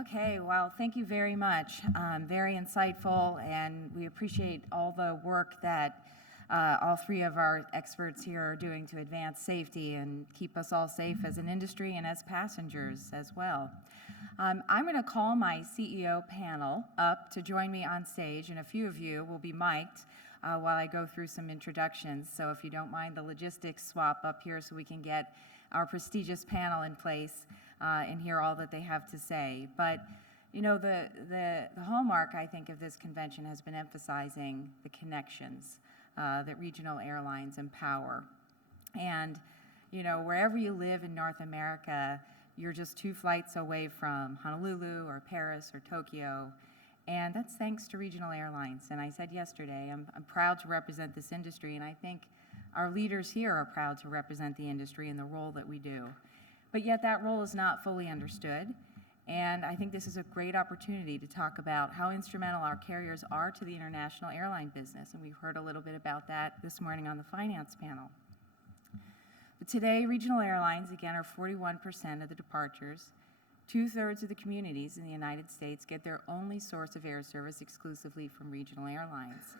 Okay, well, thank you very much. Very insightful, and we appreciate all the work that all three of our experts here are doing to advance safety and keep us all safe as an industry and as passengers as well. I'm going to call my CEO panel up to join me on stage, and a few of you will be mic'd while I go through some introductions. So if you don't mind the logistics swap up here so we can get our prestigious panel in place and hear all that they have to say. But you know, the hallmark, I think, of this convention has been emphasizing the connections that regional airlines empower. And you know, wherever you live in North America, you're just 2 flights away from Honolulu or Paris or Tokyo, and that's thanks to regional airlines. And I said yesterday, I'm proud to represent this industry, and I think our leaders here are proud to represent the industry in the role that we do. But yet that role is not fully understood, and I think this is a great opportunity to talk about how instrumental our carriers are to the international airline business, and we've heard a little bit about that this morning on the finance panel. But today, regional airlines, again, are 41% of the departures. 2/3 of the communities in the United States get their only source of air service exclusively from regional airlines.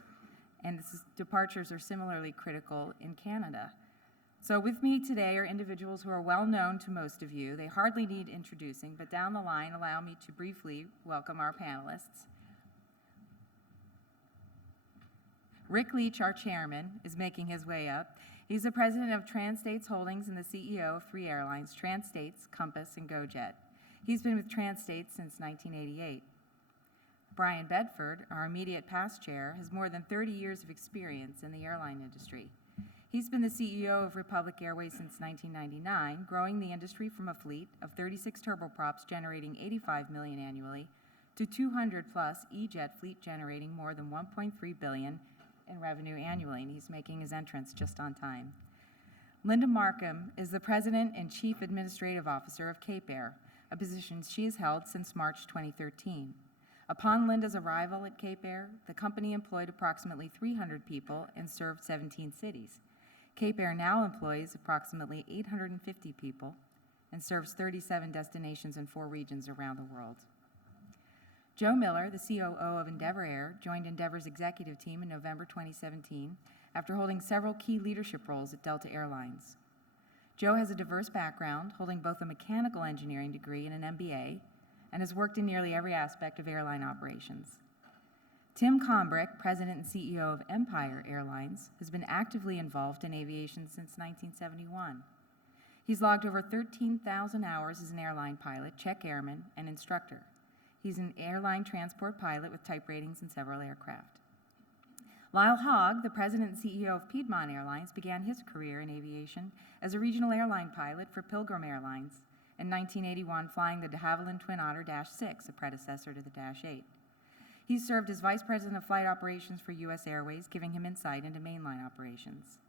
And departures are similarly critical in Canada. So with me today are individuals who are well known to most of you. They hardly need introducing, but down the line, allow me to briefly welcome our panelists. Rick Leach, our chairman, is making his way up. He's the president of Transstates Holdings and the CEO of 3 airlines, Transstates, Compass, and GoJet. He's been with Transstates since 1988. Brian Bedford, our immediate past chair, has more than 30 years of experience in the airline industry. He's been the CEO of Republic Airways since 1999, growing the industry from a fleet of 36 turboprops generating $85 million annually to 200+ E-Jet fleet generating more than $1.3 billion in revenue annually, and he's making his entrance just on time. Linda Markham is the President and Chief Administrative Officer of Cape Air, a position she has held since March 2013. Upon Linda's arrival at Cape Air, the company employed approximately 300 people and served 17 cities. Cape Air now employs approximately 850 people and serves 37 destinations in 4 regions around the world. Joe Miller, the COO of Endeavor Air, joined Endeavor's executive team in November 2017 after holding several key leadership roles at Delta Airlines. Joe has a diverse background, holding both a mechanical engineering degree and an MBA, and has worked in nearly every aspect of airline operations. Tim Combrick, president and CEO of Empire Airlines, has been actively involved in aviation since 1971. He's logged over 13,000 hours as an airline pilot, check airman, and instructor. He's an airline transport pilot with type ratings in several aircraft. Lyle Hogg, the president and CEO of Piedmont Airlines, began his career in aviation as a regional airline pilot for Pilgrim Airlines, in 1981 flying the de Havilland Twin Otter -6, a predecessor to the -8. He served as vice president of flight operations for U.S. Airways, giving him insight into mainline operations.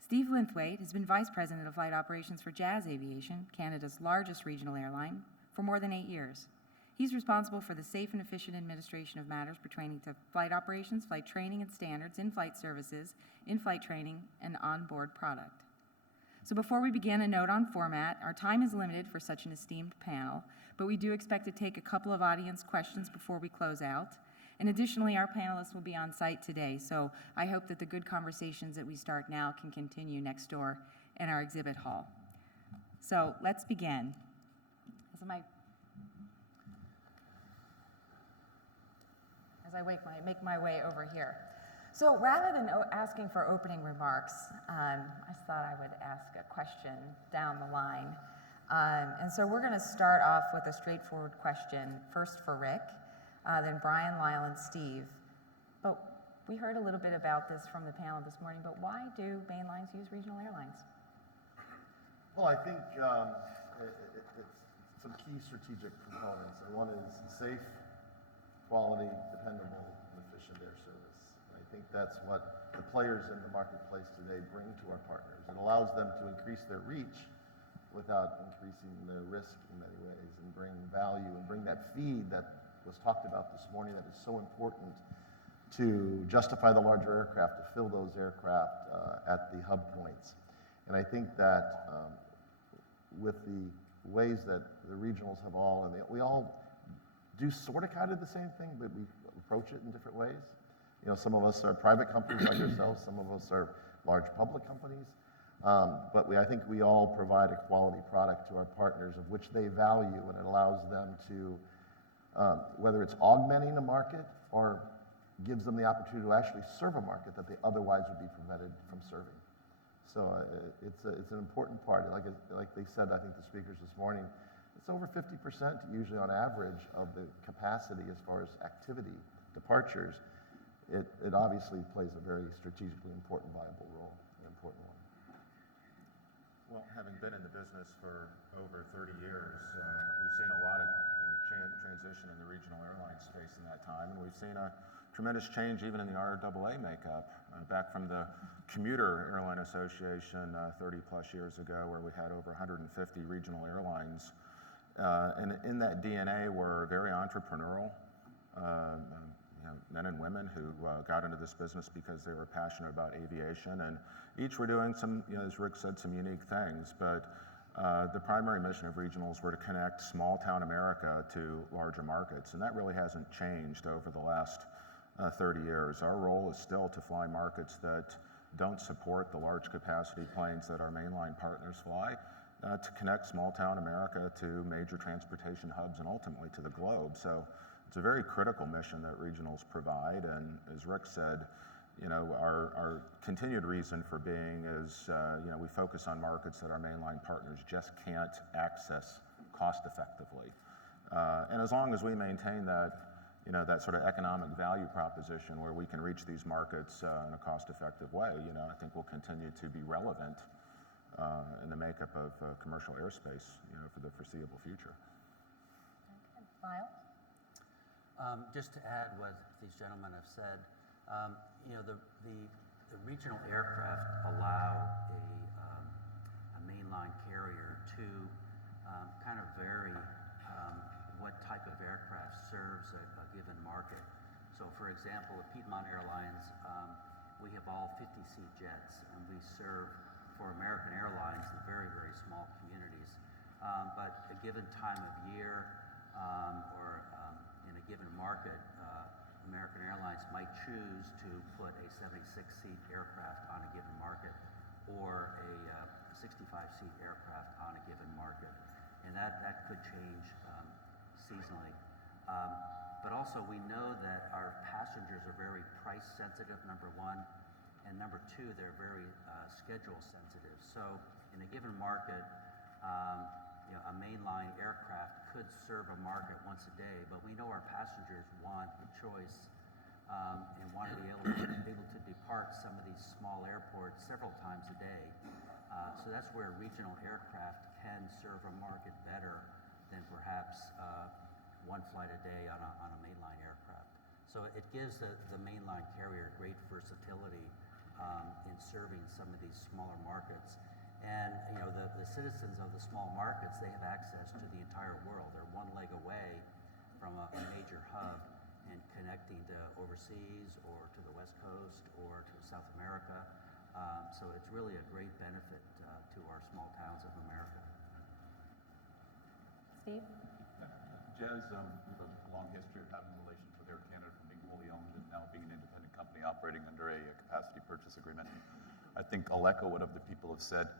Steve Linthwaite has been vice president of flight operations for Jazz Aviation, Canada's largest regional airline, for more than 8 years. He's responsible for the safe and efficient administration of matters pertaining to flight operations, flight training and standards, in-flight services, in-flight training, and onboard product. So before we begin, a note on format. Our time is limited for such an esteemed panel, but we do expect to take a couple of audience questions before we close out. And additionally, our panelists will be on site today, so I hope that the good conversations that we start now can continue next door in our exhibit hall. So let's begin. As I make my way over here. So rather than asking for opening remarks, I thought I would ask a question down the line. And so we're going to start off with a straightforward question, first for Rick, then Brian, Lyle, and Steve. But we heard a little bit about this from the panel this morning, but why do mainlines use regional airlines? Well, I think it's some key strategic components. And one is safe, quality, dependable, and efficient air service. And I think that's what the players in the marketplace today bring to our partners. It allows them to increase their reach without increasing their risk in many ways, and bring value and bring that feed that was talked about this morning that is so important to justify the larger aircraft, to fill those aircraft at the hub points. And I think that with the ways that the regionals have all, and we all do sort of kind of the same thing, but we approach it in different ways. You know, some of us are private companies like ourselves, some of us are large public companies, but I think we all provide a quality product to our partners of which they value, and it allows them to, whether it's augmenting a market or gives them the opportunity to actually serve a market that they otherwise would be prevented from serving. So it's an important part. Like they said, I think the speakers this morning, it's over 50% usually on average of the capacity as far as activity, departures. It obviously plays a very strategically important, viable role, an important one. Well, having been in the business for over 30 years, we've seen a lot of transition in the regional airline space in that time, and we've seen a tremendous change even in the RAA makeup. Back from the Commuter Airline Association 30 plus years ago, where we had over 150 regional airlines. And in that DNA were very entrepreneurial men and women who got into this business because they were passionate about aviation, and each were doing some, as Rick said, some unique things. But the primary mission of regionals were to connect small town America to larger markets, and that really hasn't changed over the last 30 years. Our role is still to fly markets that don't support the large capacity planes that our mainline partners fly, to connect small town America to major transportation hubs and ultimately to the globe. So it's a very critical mission that regionals provide, and as Rick said, our continued reason for being is, we focus on markets that our mainline partners just can't access cost effectively. And as long as we maintain that, that sort of economic value proposition where we can reach these markets in a cost-effective way, I think we'll continue to be relevant in the makeup of commercial airspace, for the foreseeable future. Okay. Lyle? Just to add what these gentlemen have said, the regional aircraft allow a mainline carrier to kind of vary what type of aircraft serves a given market. So for example, at Piedmont Airlines, we have all 50-seat jets, and we serve, for American Airlines, the very, very small communities. But a given time of year or in a given market, American Airlines might choose to put a 76-seat aircraft on a given market or a 65-seat aircraft on a given market. And that could change seasonally. But also we know that our passengers are very price sensitive, number one, and number two, they're very schedule sensitive. So in a given market, a mainline aircraft could serve a market once a day, but we know our passengers want choice and want to be able to depart some of these small airports several times a day. So that's where regional aircraft can serve a market better than perhaps one flight a day on a mainline aircraft. So it gives the mainline carrier great versatility in serving some of these smaller markets. And the citizens of the small markets, they have access to the entire world. They're one leg away from a major hub and connecting to overseas or to the West Coast or to South America. So it's really a great benefit to our small towns of America. Steve? Jazz, we have a long history of having relations with Air Canada from being wholly owned and now being an independent company operating under a capacity purchase agreement. I think I'll echo what other people have said.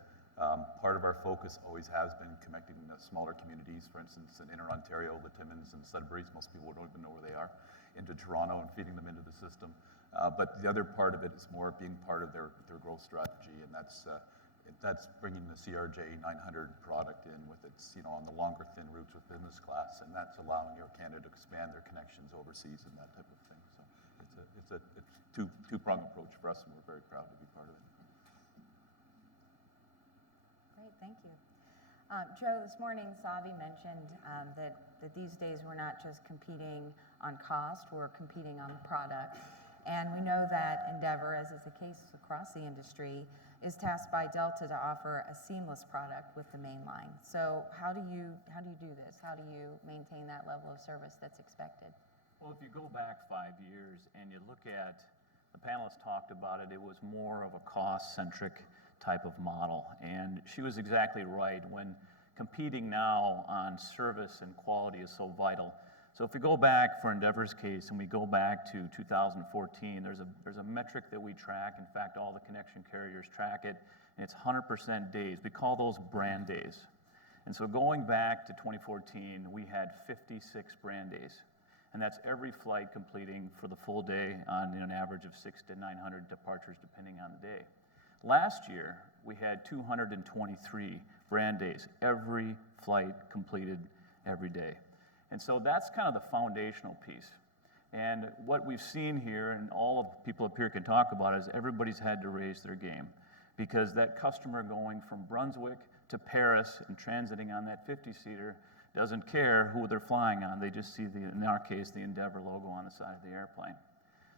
Part of our focus always has been connecting the smaller communities, for instance, in Inner Ontario, the Timmins and Sudbury's, most people don't even know where they are, into Toronto and feeding them into the system. But the other part of it is more being part of their growth strategy, and that's bringing the CRJ 900 product in with its, on the longer thin routes with business class, and that's allowing Air Canada to expand their connections overseas and that type of thing. So it's a two-pronged approach for us, and we're very proud to be part of it. Great, thank you. Joe, this morning Savi mentioned that these days we're not just competing on cost, we're competing on product. And we know that Endeavor, as is the case across the industry, is tasked by Delta to offer a seamless product with the mainline. So how do you do this? How do you maintain that level of service that's expected? Well, if you go back 5 years and you look at, the panelists talked about it, it was more of a cost-centric type of model. And she was exactly right. When competing now on service and quality is so vital. So if we go back for Endeavor's case and we go back to 2014, there's a metric that we track. In fact, all the connection carriers track it, and it's 100% days. We call those brand days. And so going back to 2014, we had 56 brand days. And that's every flight completing for the full day on an average of 600 to 900 departures depending on the day. Last year, we had 223 brand days, every flight completed every day. And so that's kind of the foundational piece. And what we've seen here, and all of the people up here can talk about it, is everybody's had to raise their game. Because that customer going from Brunswick to Paris and transiting on that 50-seater doesn't care who they're flying on. They just see, in our case, the Endeavor logo on the side of the airplane.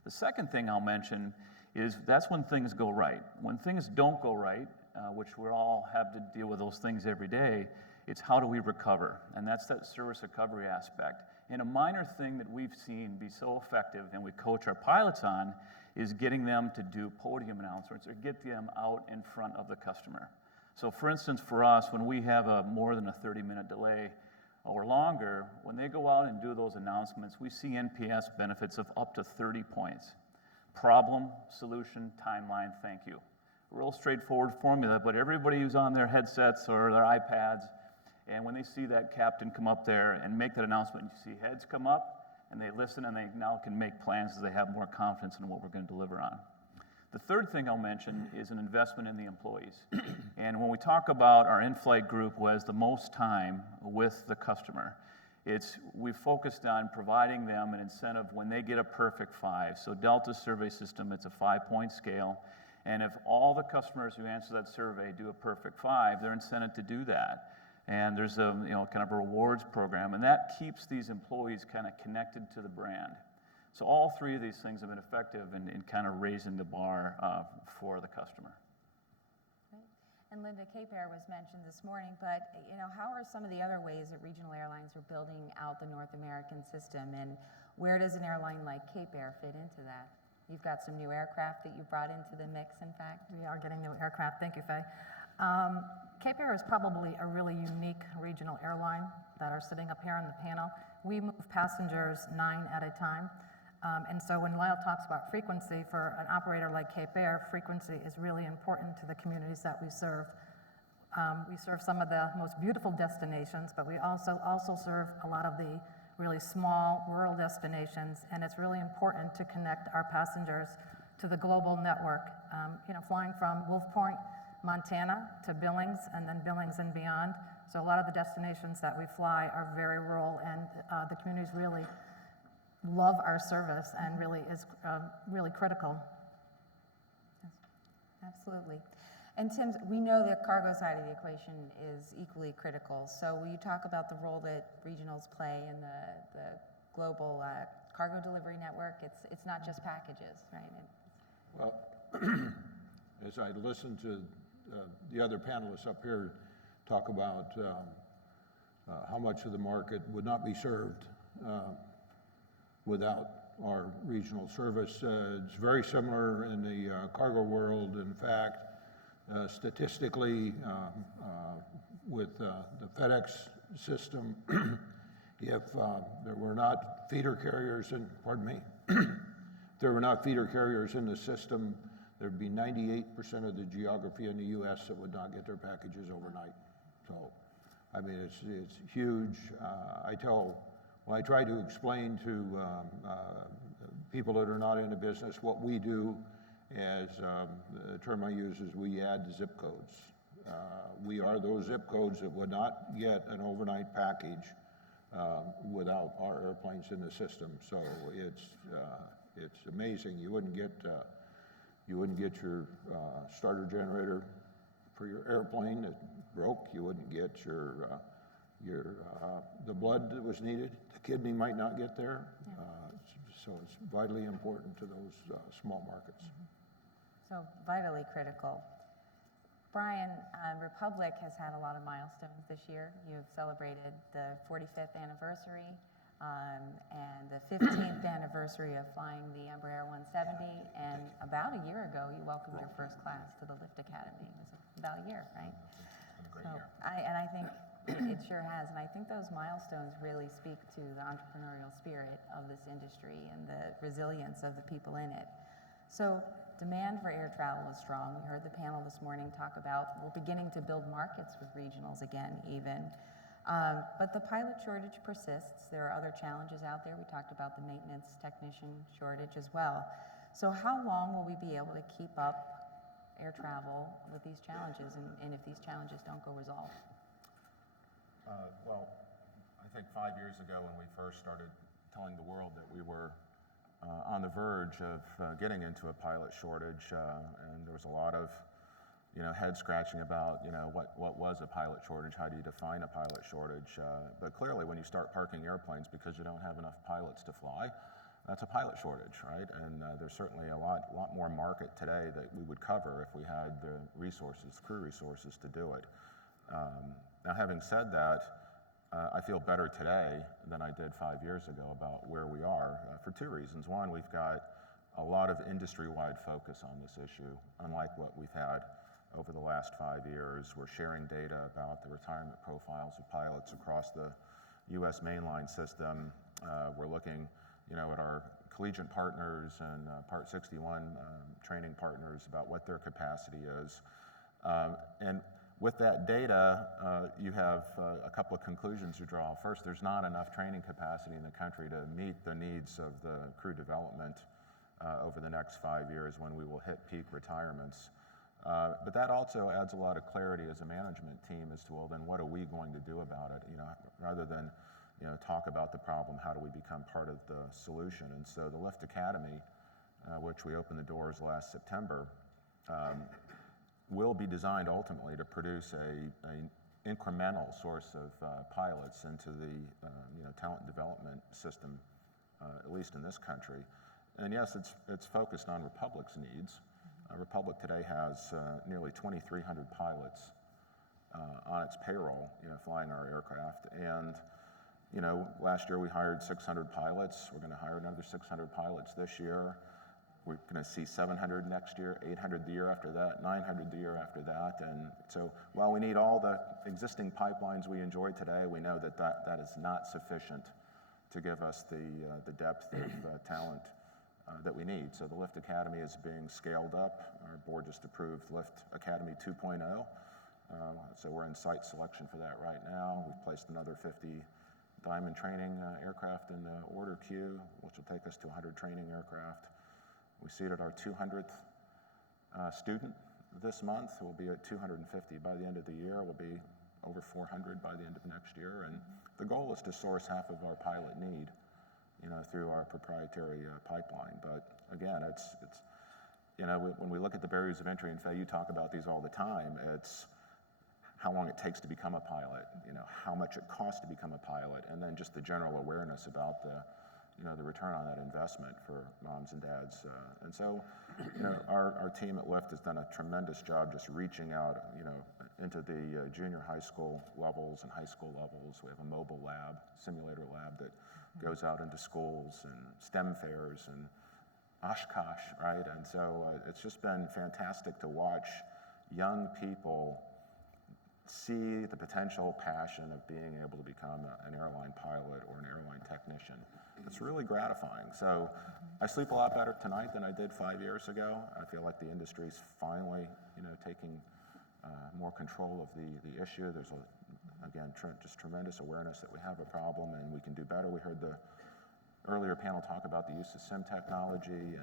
The second thing I'll mention is that's when things go right. When things don't go right, which we all have to deal with those things every day, it's how do we recover? And that's that service recovery aspect. And a minor thing that we've seen be so effective, and we coach our pilots on, is getting them to do podium announcements or get them out in front of the customer. So for instance, for us, when we have more than a 30-minute delay or longer, when they go out and do those announcements, we see NPS benefits of up to 30 points. Problem, solution, timeline, thank you. Real straightforward formula, but everybody who's on their headsets or their iPads, and when they see that captain come up there and make that announcement, you see heads come up, and they listen, and they now can make plans as they have more confidence in what we're going to deliver on. The third thing I'll mention is an investment in the employees. And when we talk about our in-flight group who has the most time with the customer, we've focused on providing them an incentive when they get a perfect 5. So Delta's survey system, it's a 5-point scale. And if all the customers who answer that survey do a perfect 5, they're incented to do that. And there's a kind of a rewards program, and that keeps these employees kind of connected to the brand. So all three of these things have been effective in kind of raising the bar for the customer. Great. And Linda, Cape Air was mentioned this morning, but how are some of the other ways that regional airlines are building out the North American system, and where does an airline like Cape Air fit into that? You've got some new aircraft that you brought into the mix, in fact. We are getting new aircraft. Thank you, Faye. Cape Air is probably a really unique regional airline that are sitting up here on the panel. We move passengers 9 at a time. And so when Lyle talks about frequency, for an operator like Cape Air, frequency is really important to the communities that we serve. We serve some of the most beautiful destinations, but we also serve a lot of the really small rural destinations, and it's really important to connect our passengers to the global network. Flying from Wolf Point, Montana to Billings, and then Billings and beyond. So a lot of the destinations that we fly are very rural, and the communities really love our service and really is really critical. Yes, absolutely. And Tim, we know the cargo side of the equation is equally critical. So will you talk about the role that regionals play in the global cargo delivery network? It's not just packages, right? Well, as I listened to the other panelists up here talk about how much of the market would not be served without our regional service. It's very similar in the cargo world. In fact, statistically, with the FedEx system, if there were not feeder carriers in, there were not feeder carriers in the system, there'd be 98% of the geography in the U.S. that would not get their packages overnight. So, I mean, it's huge. When I try to explain to people that are not in the business what we do, as the term I use is we add zip codes. We are those zip codes that would not get an overnight package without our airplanes in the system. So it's amazing. You wouldn't get your starter generator for your airplane that broke. You wouldn't get the blood that was needed. The kidney might not get there. Yeah. So it's vitally important to those small markets. So vitally critical. Brian, Republic has had a lot of milestones this year. You've celebrated the 45th anniversary and the 15th anniversary of flying the Embraer 170. And about a year ago, you welcomed your first class to the Lift Academy. It was about a year, right? It's been a great So year. I think It sure has, and I think those milestones really speak to the entrepreneurial spirit of this industry and the resilience of the people in it. So demand for air travel is strong. We heard the panel this morning talk about we're beginning to build markets with regionals again even. But the pilot shortage persists. There are other challenges out there. We talked about the maintenance technician shortage as well. So how long will we be able to keep up air travel with these challenges and if these challenges don't go resolved? Well, I think 5 years ago when we first started telling the world that we were on the verge of getting into a pilot shortage, and there was a lot of head scratching about what was a pilot shortage, how do you define a pilot shortage, but clearly when you start parking airplanes because you don't have enough pilots to fly, that's a pilot shortage, right? And there's certainly a lot more market today that we would cover if we had the resources, crew resources to do it. Now, having said that, I feel better today than I did 5 years ago about where we are for two reasons. One, we've got a lot of industry-wide focus on this issue, unlike what we've had over the last 5 years. We're sharing data about the retirement profiles of pilots across the U.S. mainline system. We're looking, at our collegiate partners and Part 61 training partners about what their capacity is. And with that data, you have a couple of conclusions you draw. First, there's not enough training capacity in the country to meet the needs of the crew development over the next 5 years when we will hit peak retirements. But that also adds a lot of clarity as a management team as to, well, then what are we going to do about it? Rather than talk about the problem, how do we become part of the solution? And so the Lift Academy, which we opened the doors last September, will be designed ultimately to produce an incremental source of pilots into the talent development system, at least in this country. And yes, it's focused on Republic's needs. Republic today has nearly 2,300 pilots on its payroll, flying our aircraft. And last year we hired 600 pilots. We're going to hire another 600 pilots this year. We're going to see 700 next year, 800 the year after that, 900 the year after that. And so while we need all the existing pipelines we enjoy today, we know that is not sufficient to give us the depth of talent that we need. So the Lift Academy is being scaled up. Our board just approved Lift Academy 2.0. So we're in site selection for that right now. We've placed another 50 Diamond training aircraft in the order queue, which will take us to 100 training aircraft. We seated our 200th student this month. We'll be at 250 by the end of the year. We'll be over 400 by the end of next year. And the goal is to source half of our pilot need, through our proprietary pipeline. But again, it's when we look at the barriers of entry, and Faye, you talk about these all the time, it's how long it takes to become a pilot, how much it costs to become a pilot, and then just the general awareness about the return on that investment for moms and dads. And so, our team at Lyft has done a tremendous job just reaching out, into the junior high school levels and high school levels. We have a mobile lab, simulator lab that goes out into schools and STEM fairs and Oshkosh, right? And so it's just been fantastic to watch young people see the potential passion of being able to become an airline pilot or an airline technician. It's really gratifying. So I sleep a lot better tonight than I did 5 years ago. I feel like the industry's finally, taking more control of the issue. There's again, just tremendous awareness that we have a problem and we can do better. We heard the earlier panel talk about the use of sim technology,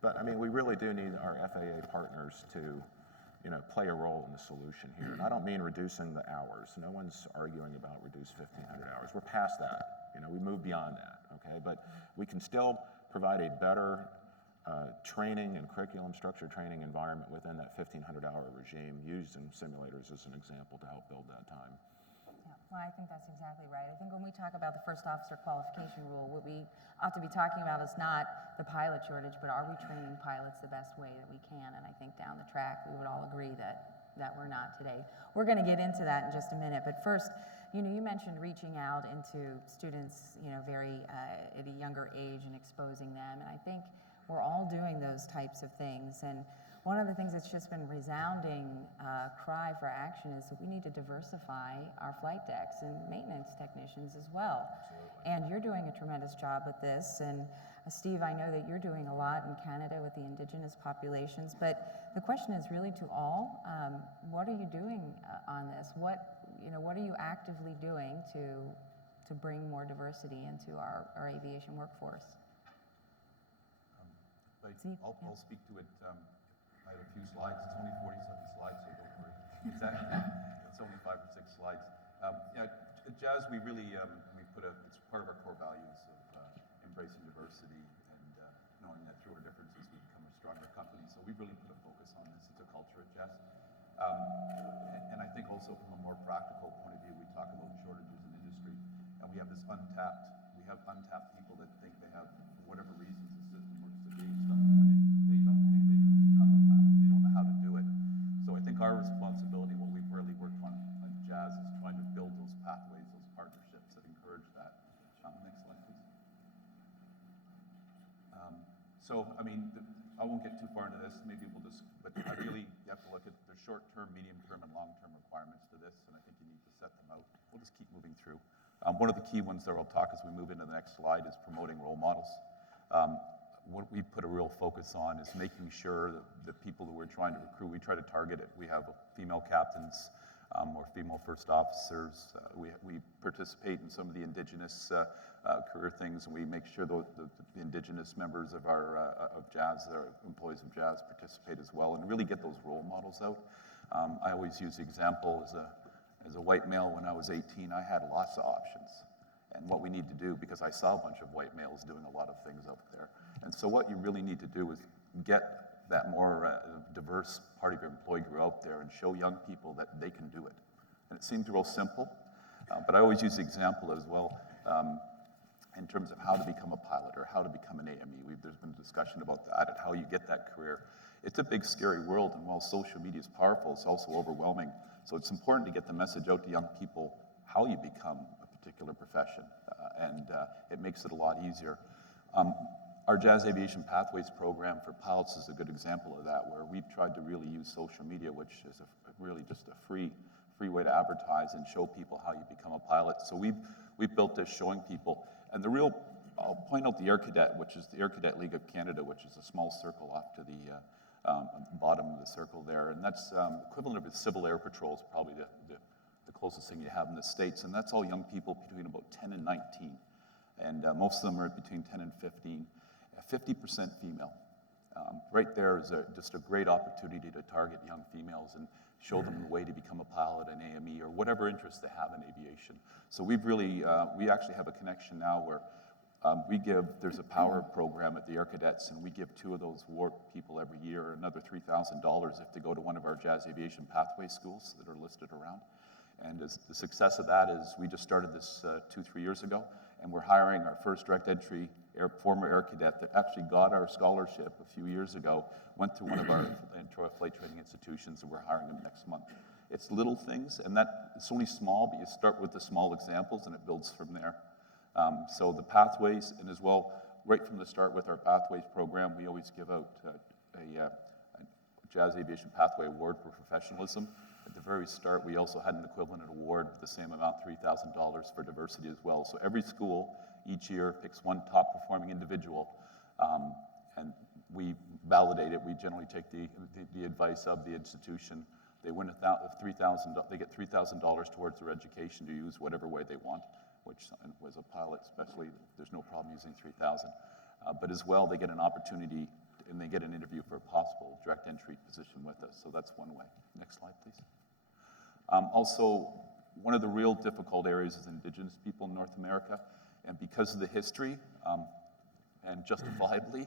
but we really do need our FAA partners to play a role in the solution here. And I don't mean reducing the hours. No one's arguing about reduce 1,500 hours. We're past that. We moved beyond that, okay? But we can still provide a better training and curriculum structured training environment within that 1,500-hour regime, using simulators as an example to help build that time. Yeah, well, I think that's exactly right. I think when we talk about the first officer qualification rule, what we ought to be talking about is not the pilot shortage, but are we training pilots the best way that we can? And I think down the track, we would all agree that we're not today. We're going to get into that in just a minute, but first, you mentioned reaching out into students, very at a younger age and exposing them, and I think we're all doing those types of things. And one of the things that's just been resounding cry for action is that we need to diversify our flight decks and maintenance technicians as well. And you're doing a tremendous job with this. And Steve, I know that you're doing a lot in Canada with the indigenous populations, but the question is really to all, what are you doing on this? What are you actively doing to bring more diversity into our aviation workforce? I'll speak to it. I had a few slides. It's only 47 slides, so don't worry. Exactly. It's only 5 or 6 slides. Yeah, at Jazz, we really it's part of our core values of embracing diversity and knowing that through our differences we become a stronger company. So we really put a focus on this. It's a culture at Jazz. And I think also from a more practical point of view, we talk about shortages in industry, and we have untapped people that think they have, for whatever reasons, the system works against them, and they don't think they can become a pilot. They don't know how to do it. So I think our responsibility, what we've really worked on Jazz, is trying to build those pathways, those partnerships that encourage that. Next slide, please. I won't get too far into this. Maybe we'll just, but you have to look at the short-term, medium-term, and long-term requirements to this, and I think you need to set them out. We'll just keep moving through. One of the key ones that I'll talk as we move into the next slide is promoting role models. What we put a real focus on is making sure that the people that we're trying to recruit, we try to target it. We have female captains or female first officers. We participate in some of the Indigenous career things, and we make sure the Indigenous members of Jazz, the employees of Jazz, participate as well, and really get those role models out. I always use the example as a white male. When I was 18, I had lots of options. And what we need to do, because I saw a bunch of white males doing a lot of things out there. And so what you really need to do is get that more diverse part of your employee group out there and show young people that they can do it. And it seems real simple, but I always use the example as well in terms of how to become a pilot or how to become an AME. There's been discussion about that and how you get that career. It's a big, scary world, and while social media is powerful, it's also overwhelming. So it's important to get the message out to young people how you become a particular profession, and it makes it a lot easier. Our Jazz Aviation Pathways program for pilots is a good example of that, where we've tried to really use social media, which is really just a free way to advertise and show people how you become a pilot. So we've built this showing people, and I'll point out the Air Cadet, which is the Air Cadet League of Canada, which is a small circle off to the bottom of the circle there, and that's equivalent of the Civil Air Patrol is probably the closest thing you have in the States, and that's all young people between about 10 and 19, and most of them are between 10 and 15, 50% female. Right there is just a great opportunity to target young females and show them the way to become a pilot, an AME, or whatever interest they have in aviation. So we actually have a connection now where there's a power program at the Air Cadets, and we give 2 of those award people every year, another $3,000 if they go to one of our Jazz Aviation Pathway schools that are listed around. And the success of that is we just started this 2-3 years ago, and we're hiring our first direct entry former Air Cadet that actually got our scholarship a few years ago, went to one of our flight training institutions, and we're hiring him next month. It's little things, and it's only small, but you start with the small examples, and it builds from there. So the pathways, and as well, right from the start with our Pathways program, we always give out a Jazz Aviation Pathway Award for professionalism. At the very start, we also had an equivalent award with the same amount, $3,000 for diversity as well. So every school each year picks one top performing individual, and we validate it. We generally take the advice of the institution. They win they get $3,000 towards their education to use whatever way they want, which as a pilot especially, there's no problem using $3,000. But as well, they get an opportunity and they get an interview for a possible direct entry position with us. So that's one way. Next slide, please. Also, one of the real difficult areas is Indigenous people in North America. And because of the history, and justifiably,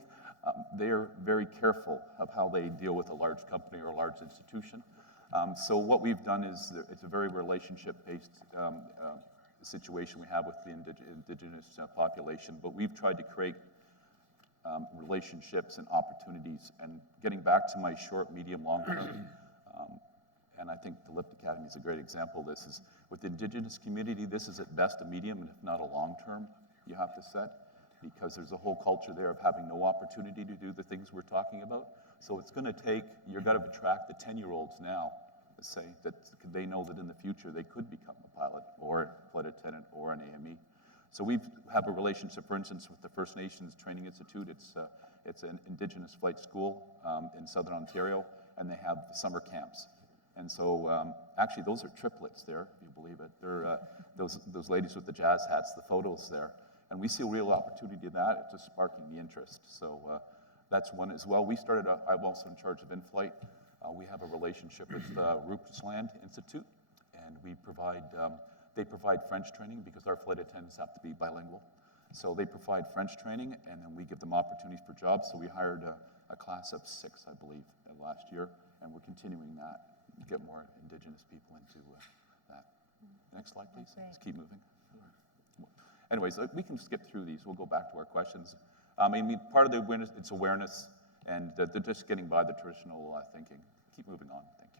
they're very careful of how they deal with a large company or a large institution. So what we've done is, it's a very relationship-based situation we have with the Indigenous population, but we've tried to create relationships and opportunities. And getting back to my short, medium, long term, and I think the Lift Academy is a great example of this, is with the Indigenous community, this is at best a medium, and if not a long term, you have to set, because there's a whole culture there of having no opportunity to do the things we're talking about. So it's going to take, you've got to attract the 10-year-olds now, let's say, that they know that in the future they could become a pilot or a flight attendant or an AME. So we have a relationship, for instance, with the First Nations Training Institute. It's an Indigenous flight school in Southern Ontario, and they have summer camps. And so actually those are triplets there, if you believe it. They're those ladies with the jazz hats, the photos there. And we see a real opportunity in that. It's just sparking the interest. So that's one as well. I'm also in charge of in-flight. We have a relationship with Rupertsland Institute, and they provide French training because our flight attendants have to be bilingual. So they provide French training, and then we give them opportunities for jobs. So we hired a class of 6, I believe, last year, and we're continuing that to get more Indigenous people into that. Next slide, please. Let's keep moving. Anyways, we can skip through these. We'll go back to our questions. I mean, part of the awareness, it's awareness, and they're just getting by the traditional thinking. Keep moving on. Thank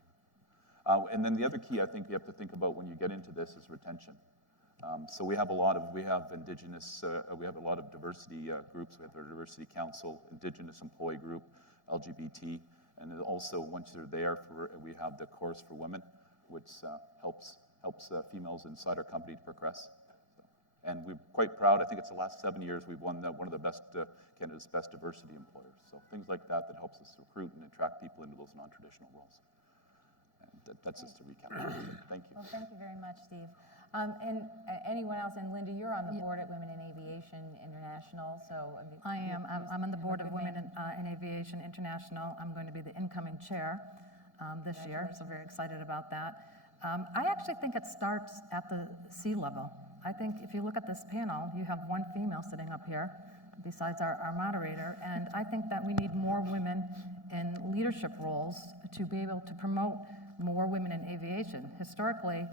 you. And then the other key I think you have to think about when you get into this is retention. So we have Indigenous, we have a lot of diversity groups. We have our Diversity Council, Indigenous Employee Group, LGBT, and then also once you're there, we have the Chorus for Women, which helps females inside our company to progress. And we're quite proud. I think it's the last 7 years we've won one of the best, Canada's best diversity employers. So things like that helps us recruit and attract people into those non-traditional roles. And that's just a recap. Thank you. Well, thank you very much, Steve. And anyone else? And Linda, you're on the board at Women in Aviation International. So I am. I'm on the board of Women in Aviation International. I'm going to be the incoming chair this year, so very excited about that. I actually think it starts at the sea level. I think if you look at this panel, you have one female sitting up here besides our moderator, and I think that we need more women in leadership roles to be able to promote more women in aviation. Historically,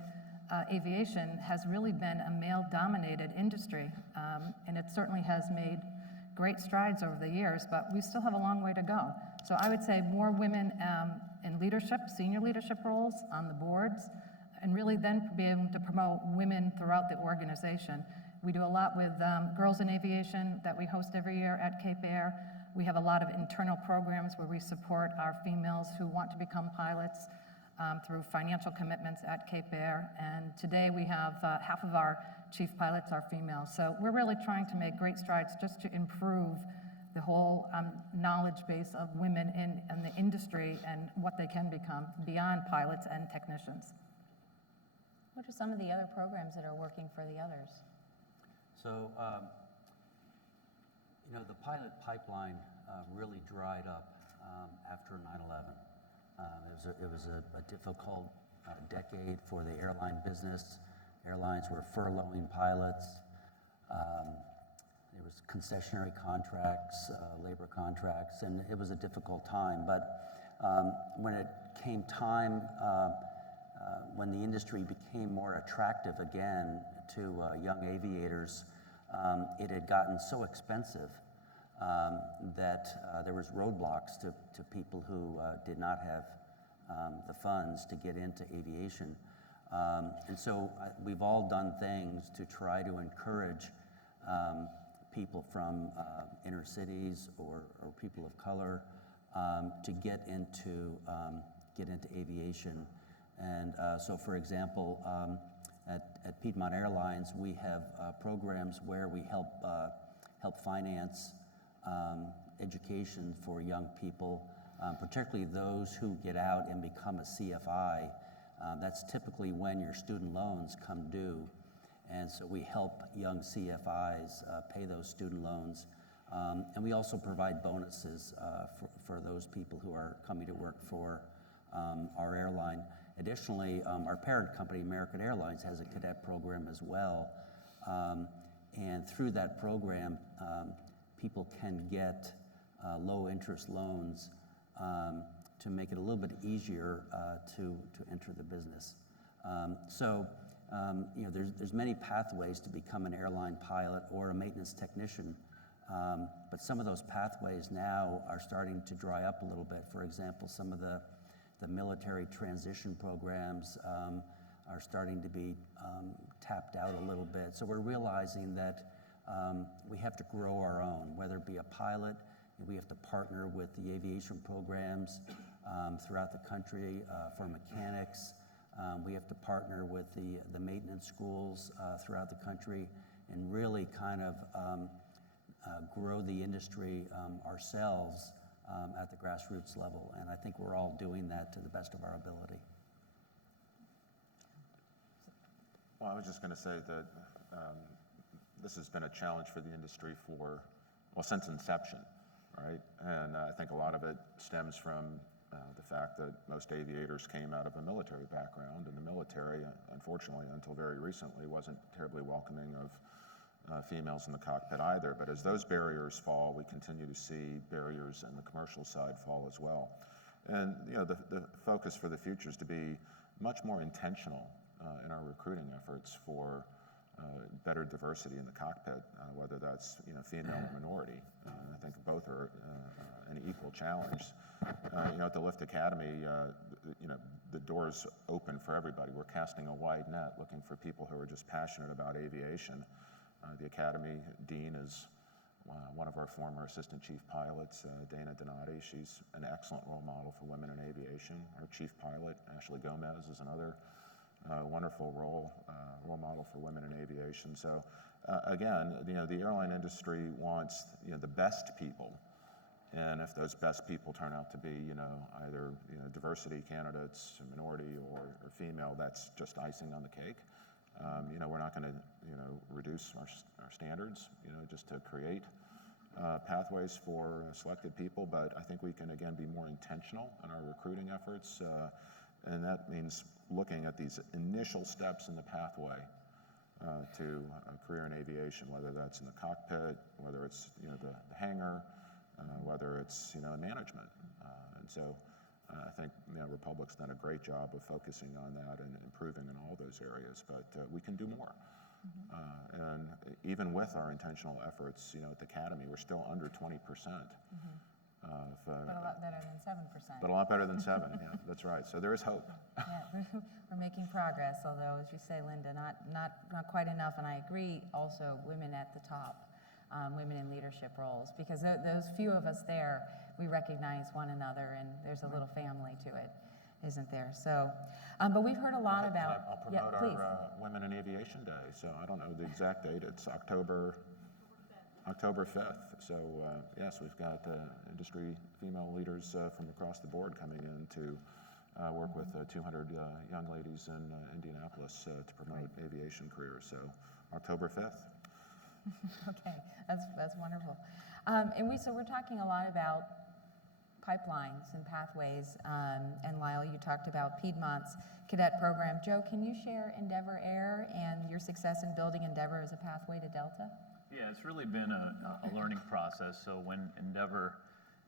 aviation has really been a male-dominated industry, and it certainly has made great strides over the years, but we still have a long way to go. So I would say more women in leadership, senior leadership roles on the boards, and really then be able to promote women throughout the organization. We do a lot with Girls in Aviation that we host every year at Cape Air. We have a lot of internal programs where we support our females who want to become pilots through financial commitments at Cape Air. And today we have half of our chief pilots are females. So we're really trying to make great strides just to improve the whole knowledge base of women in the industry and what they can become beyond pilots and technicians. what are some of the other programs that are working for the others? So, the pilot pipeline really dried up after 9/11. It was a difficult decade for the airline business. Airlines were furloughing pilots. There was concessionary contracts, labor contracts, and it was a difficult time. But when it came time, when the industry became more attractive again to young aviators, it had gotten so expensive that there was roadblocks to people who did not have the funds to get into aviation. And so we've all done things to try to encourage people from inner cities or people of color to get into aviation. And so, for example, at Piedmont Airlines, we have programs where we help finance education for young people, particularly those who get out and become a CFI. That's typically when your student loans come due. And so we help young CFIs pay those student loans. And we also provide bonuses for those people who are coming to work for our airline. Additionally, our parent company, American Airlines, has a cadet program as well. And through that program, people can get low-interest loans to make it a little bit easier to enter the business. There's many pathways to become an airline pilot or a maintenance technician, but some of those pathways now are starting to dry up a little bit. For example, some of the military transition programs are starting to be tapped out a little bit. So we're realizing that we have to grow our own, whether it be a pilot, And we have to partner with the aviation programs throughout the country for mechanics. We have to partner with the maintenance schools throughout the country and really kind of grow the industry ourselves at the grassroots level. And I think we're all doing that to the best of our ability. Well, I was just going to say that this has been a challenge for the industry since inception, right? And I think a lot of it stems from the fact that most aviators came out of a military background, and the military, unfortunately, until very recently, wasn't terribly welcoming of females in the cockpit either. But as those barriers fall, we continue to see barriers in the commercial side fall as well. And the focus for the future is to be much more intentional in our recruiting efforts for better diversity in the cockpit, whether that's female or minority. I think both are an equal challenge. At the Lift Academy, the door's open for everybody. We're casting a wide net, looking for people who are just passionate about aviation. The Academy Dean is one of our former assistant chief pilots, Dana Donati. She's an excellent role model for women in aviation. Our chief pilot, Ashley Gomez, is another wonderful role model for women in aviation. So again, the airline industry wants the best people, and if those best people turn out to be either diversity candidates, minority or female, that's just icing on the cake. We're not going to reduce our standards just to create pathways for selected people, but I think we can again be more intentional in our recruiting efforts. And that means looking at these initial steps in the pathway to a career in aviation, whether that's in the cockpit, whether it's the hangar, whether it's management. And so I think Republic's done a great job of focusing on that and improving in all those areas, but we can do more. And even with our intentional efforts, at the Academy, we're still under 20%. But a lot better than 7%. But a lot better than 7, yeah, that's right. So there is hope. Yeah, we're making progress, although, as you say, Linda, not quite enough. And I agree also, women at the top, women in leadership roles, because those few of us there, we recognize one another, and there's a little family to it, isn't there? So, but we've heard a lot about. I'll promote our Women in Aviation Day. So I don't know the exact date. It's October 5th. So yes, we've got industry female leaders from across the board coming in to work with 200 young ladies in Indianapolis to promote aviation careers. So October 5th. Okay, that's wonderful. So we're talking a lot about pipelines and pathways. And Lyle, you talked about Piedmont's cadet program. Joe, can you share Endeavor Air and your success in building Endeavor as a pathway to Delta? Yeah, it's really been a learning process. So when Endeavor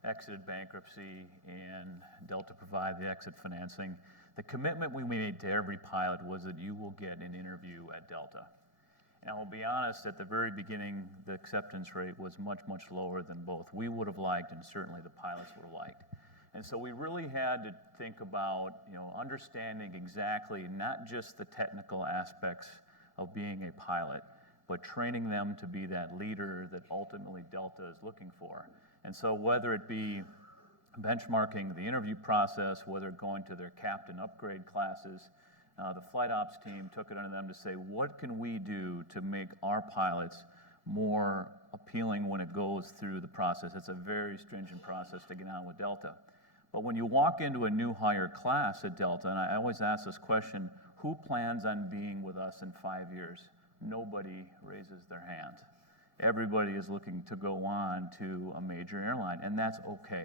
exited bankruptcy and Delta provided the exit financing, the commitment we made to every pilot was that you will get an interview at Delta. And I'll be honest, at the very beginning, the acceptance rate was much, much lower than both we would have liked and certainly the pilots would have liked. And so we really had to think about, understanding exactly not just the technical aspects of being a pilot, but training them to be that leader that ultimately Delta is looking for. And so whether it be benchmarking the interview process, whether going to their captain upgrade classes, the flight ops team took it under them to say, what can we do to make our pilots more appealing when it goes through the process? It's a very stringent process to get on with Delta. But when you walk into a new hire class at Delta, and I always ask this question, who plans on being with us in 5 years? Nobody raises their hand. Everybody is looking to go on to a major airline, and that's okay.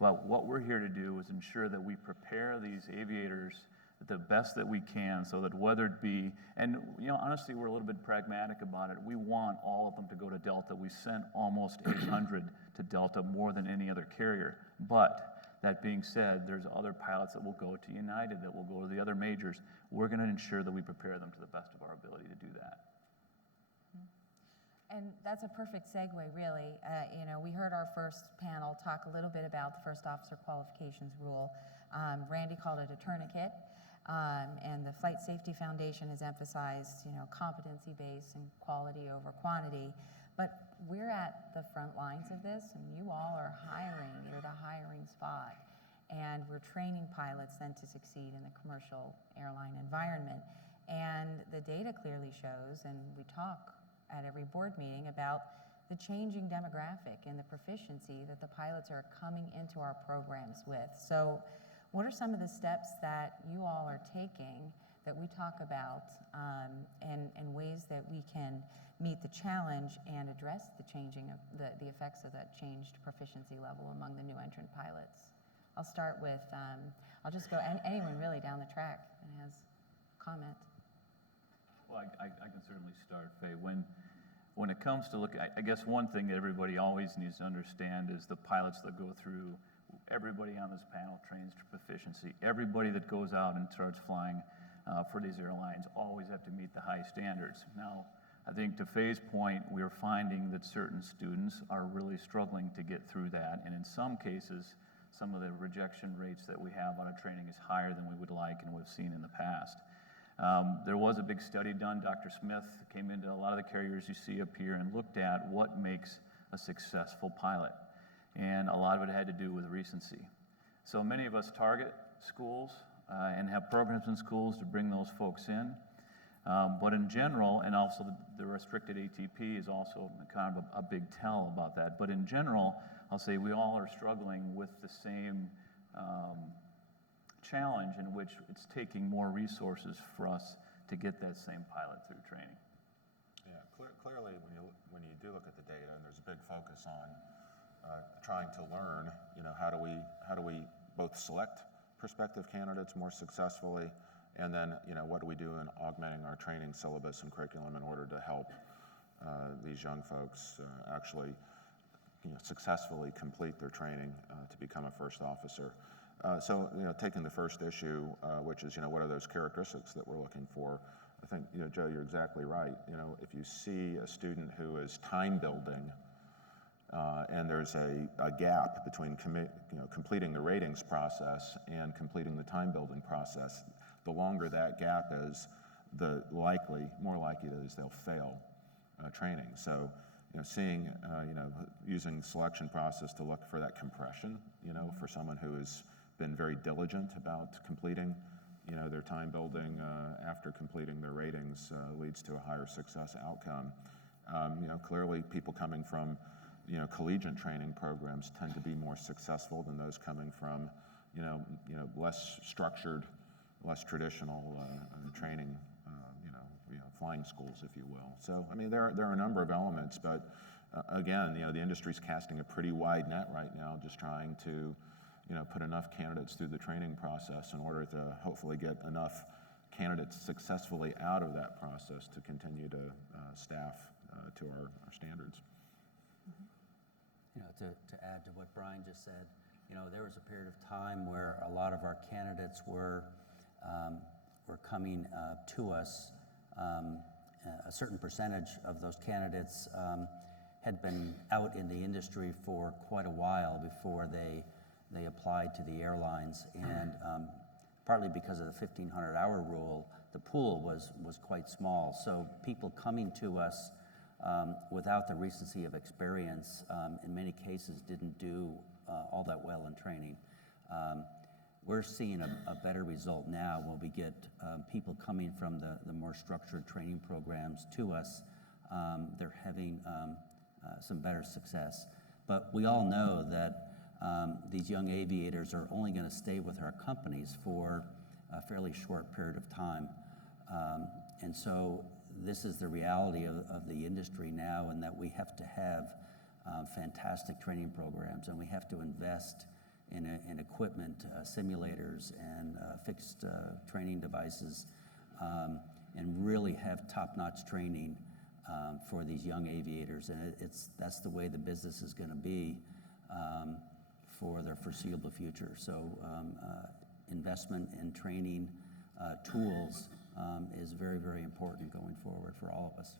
But what we're here to do is ensure that we prepare these aviators the best that we can, so that whether it be, and honestly, we're a little bit pragmatic about it. We want all of them to go to Delta. We sent almost 800 to Delta, more than any other carrier. But that being said, there's other pilots that will go to United, that will go to the other majors. We're going to ensure that we prepare them to the best of our ability to do that. And that's a perfect segue, really. We heard our first panel talk a little bit about the first officer qualifications rule. Randy called it a tourniquet. And the Flight Safety Foundation has emphasized, competency-based and quality over quantity. But we're at the front lines of this, and you all are hiring. You're the hiring spot. And we're training pilots then to succeed in the commercial airline environment. And the data clearly shows, and we talk at every board meeting about the changing demographic and the proficiency that the pilots are coming into our programs with. So what are some of the steps that you all are taking that we talk about and ways that we can meet the challenge and address the changing of the effects of that changed proficiency level among the new entrant pilots? I'll start with, I'll just go, anyone really down the track that has comment. Well, I can certainly start, Faye. When it comes to I guess one thing that everybody always needs to understand is the pilots that go through, everybody on this panel trains to proficiency. Everybody that goes out and starts flying for these airlines always have to meet the high standards. Now, I think to Faye's point, we're finding that certain students are really struggling to get through that, and in some cases, some of the rejection rates that we have on our training is higher than we would like and we've seen in the past. There was a big study done. Dr. Smith came into a lot of the carriers you see up here and looked at what makes a successful pilot, and a lot of it had to do with recency. So many of us target schools and have programs in schools to bring those folks in. But in general, and also the restricted ATP is also kind of a big tell about that. But in general, I'll say we all are struggling with the same challenge in which it's taking more resources for us to get that same pilot through training. Yeah, clearly when you do look at the data, and there's a big focus on trying to learn, how do we both select prospective candidates more successfully, and then, what do we do in augmenting our training syllabus and curriculum in order to help these young folks actually, successfully complete their training to become a first officer. So, taking the first issue, which is, what are those characteristics that we're looking for? I think, Joe, you're exactly right. If you see a student who is time building, and there's a gap between completing the ratings process and completing the time building process, the longer that gap is, the more likely it is they'll fail training. So, seeing, using selection process to look for that compression, for someone who has been very diligent about completing, their time building after completing their ratings leads to a higher success outcome. Clearly people coming from, collegiate training programs tend to be more successful than those coming from, less structured, less traditional training, flying schools, if you will. So, there are a number of elements, but again, the industry's casting a pretty wide net right now, just trying to, put enough candidates through the training process in order to hopefully get enough candidates successfully out of that process to continue to staff to our standards. To add to what Brian just said, there was a period of time where a lot of our candidates were coming to us. A certain percentage of those candidates had been out in the industry for quite a while before they applied to the airlines, and partly because of the 1,500-hour rule, the pool was quite small. So people coming to us without the recency of experience, in many cases, didn't do all that well in training. We're seeing a better result now when we get people coming from the more structured training programs to us. They're having some better success. But we all know that these young aviators are only going to stay with our companies for a fairly short period of time. And so this is the reality of the industry now, and that we have to have fantastic training programs, and we have to invest in equipment, simulators, and fixed training devices, and really have top-notch training for these young aviators. And that's the way the business is going to be for their foreseeable future. So investment in training tools is very, very important going forward for all of us.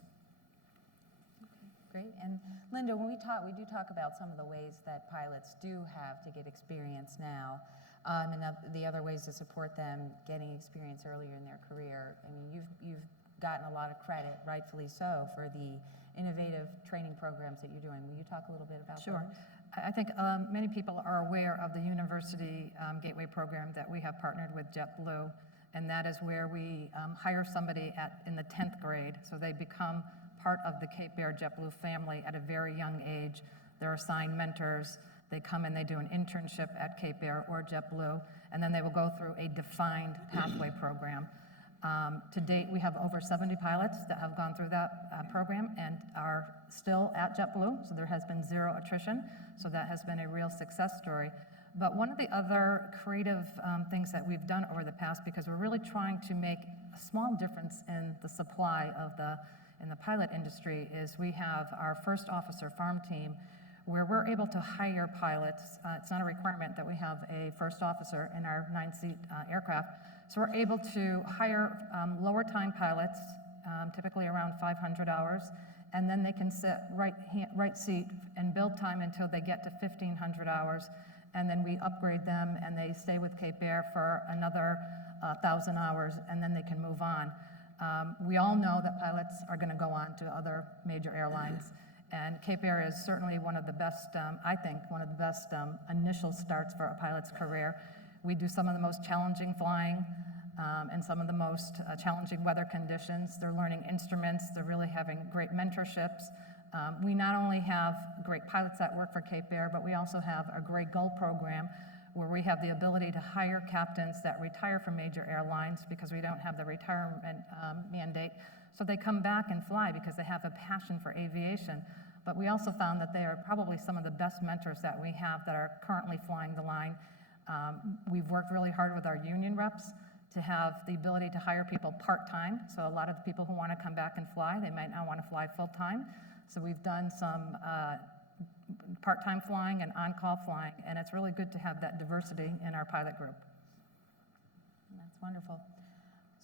Great. And Linda, when we do talk about some of the ways that pilots do have to get experience now, and the other ways to support them getting experience earlier in their career. You've gotten a lot of credit, rightfully so, for the innovative training programs that you're doing. Will you talk a little bit about Sure. those? I think many people are aware of the University Gateway program that we have partnered with JetBlue, and that is where we hire somebody in the 10th grade, so they become part of the Cape Air JetBlue family at a very young age. They're assigned mentors. They come and they do an internship at Cape Air or JetBlue, and then they will go through a defined pathway program. To date, we have over 70 pilots that have gone through that program and are still at JetBlue, so there has been zero attrition, so that has been a real success story. But one of the other creative things that we've done over the past, because we're really trying to make a small difference in the supply in the pilot industry, is we have our first officer farm team, where we're able to hire pilots. It's not a requirement that we have a first officer in our 9-seat aircraft. So we're able to hire lower time pilots, typically around 500 hours, and then they can sit right seat and build time until they get to 1,500 hours, and then we upgrade them and they stay with Cape Air for another 1,000 hours, and then they can move on. We all know that pilots are going to go on to other major airlines, and Cape Air is certainly one of the best, I think, one of the best initial starts for a pilot's career. We do some of the most challenging flying and some of the most challenging weather conditions. They're learning instruments. They're really having great mentorships. We not only have great pilots that work for Cape Air, but we also have a great Gull program where we have the ability to hire captains that retire from major airlines because we don't have the retirement mandate. So they come back and fly because they have a passion for aviation. But we also found that they are probably some of the best mentors that we have that are currently flying the line. We've worked really hard with our union reps to have the ability to hire people part-time. So a lot of the people who want to come back and fly, they might not want to fly full-time. So we've done some part-time flying and on-call flying, and it's really good to have that diversity in our pilot group. That's wonderful.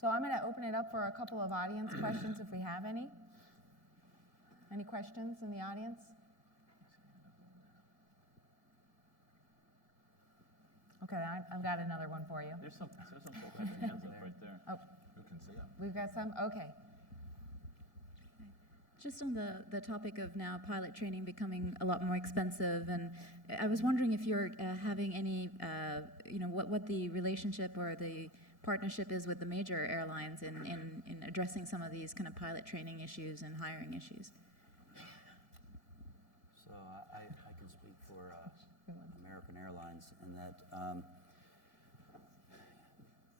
So I'm going to open it up for a couple of audience questions if we have any. Any questions in the audience? Okay, I've got another one for you. There's some folks having hands up right there. Oh, Who can see them? we've got some? Okay. Just on the topic of now pilot training becoming a lot more expensive, and I was wondering if you're having any, what the relationship or the partnership is with the major airlines in addressing some of these kind of pilot training issues and hiring issues. So I can speak for American Airlines in that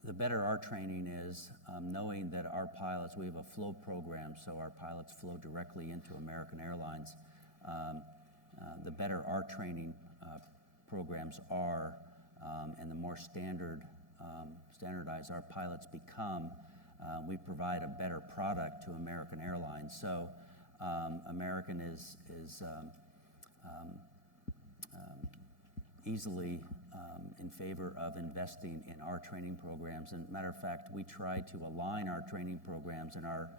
the better our training is, knowing that our pilots, we have a flow program, so our pilots flow directly into American Airlines. The better our training programs are, and the more standardized our pilots become, we provide a better product to American Airlines. So American is easily in favor of investing in our training programs. And matter of fact, we try to align our training programs and our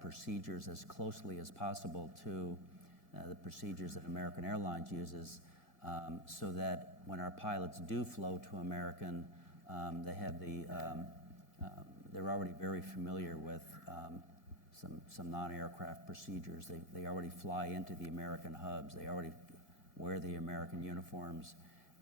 procedures as closely as possible to the procedures that American Airlines uses, so that when our pilots do flow to American, they have they're already very familiar with some non-aircraft procedures. They already fly into the American hubs. They already wear the American uniforms.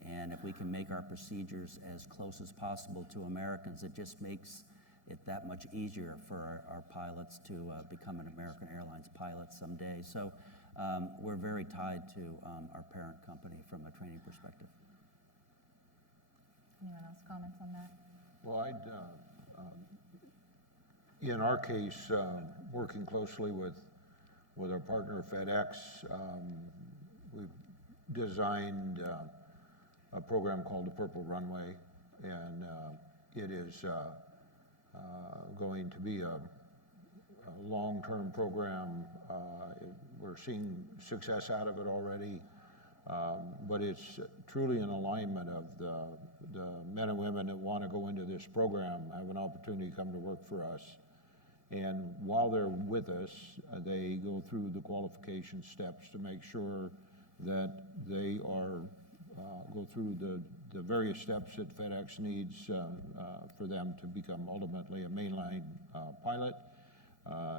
And if we can make our procedures as close as possible to Americans, it just makes it that much easier for our pilots to become an American Airlines pilot someday. So we're very tied to our parent company from a training perspective. Anyone else comments on that? Well, in our case, working closely with our partner FedEx, we've designed a program called the Purple Runway, and it is going to be a long-term program. We're seeing success out of it already, but it's truly an alignment of the men and women that want to go into this program have an opportunity to come to work for us. And while they're with us, they go through the qualification steps to make sure that they are go through the various steps that FedEx needs for them to become ultimately a mainline pilot.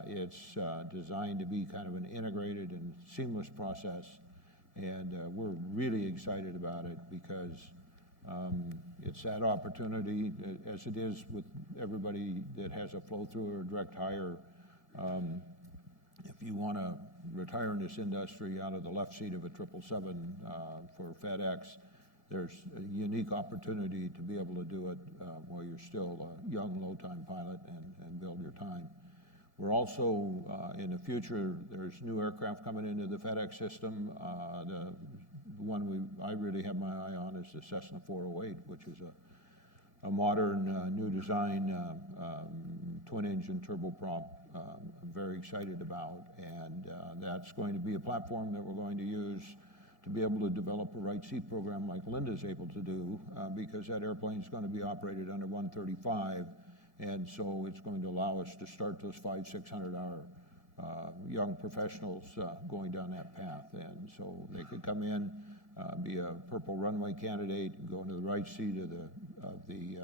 It's designed to be kind of an integrated and seamless process, and we're really excited about it because it's that opportunity, as it is with everybody that has a flow-through or direct hire. If you want to retire in this industry out of the left seat of a 777 for FedEx, there's a unique opportunity to be able to do it while you're still a young, low-time pilot and build your time. We're also, in the future, there's new aircraft coming into the FedEx system. The one I really have my eye on is the Cessna 408, which is a modern, new design, twin-engine turboprop. I'm very excited about, and that's going to be a platform that we're going to use to be able to develop a right seat program like Linda's able to do, because that airplane is going to be operated under 135, and so it's going to allow us to start those 500-600 hour young professionals going down that path. And so they could come in, be a purple runway candidate, and go into the right seat of the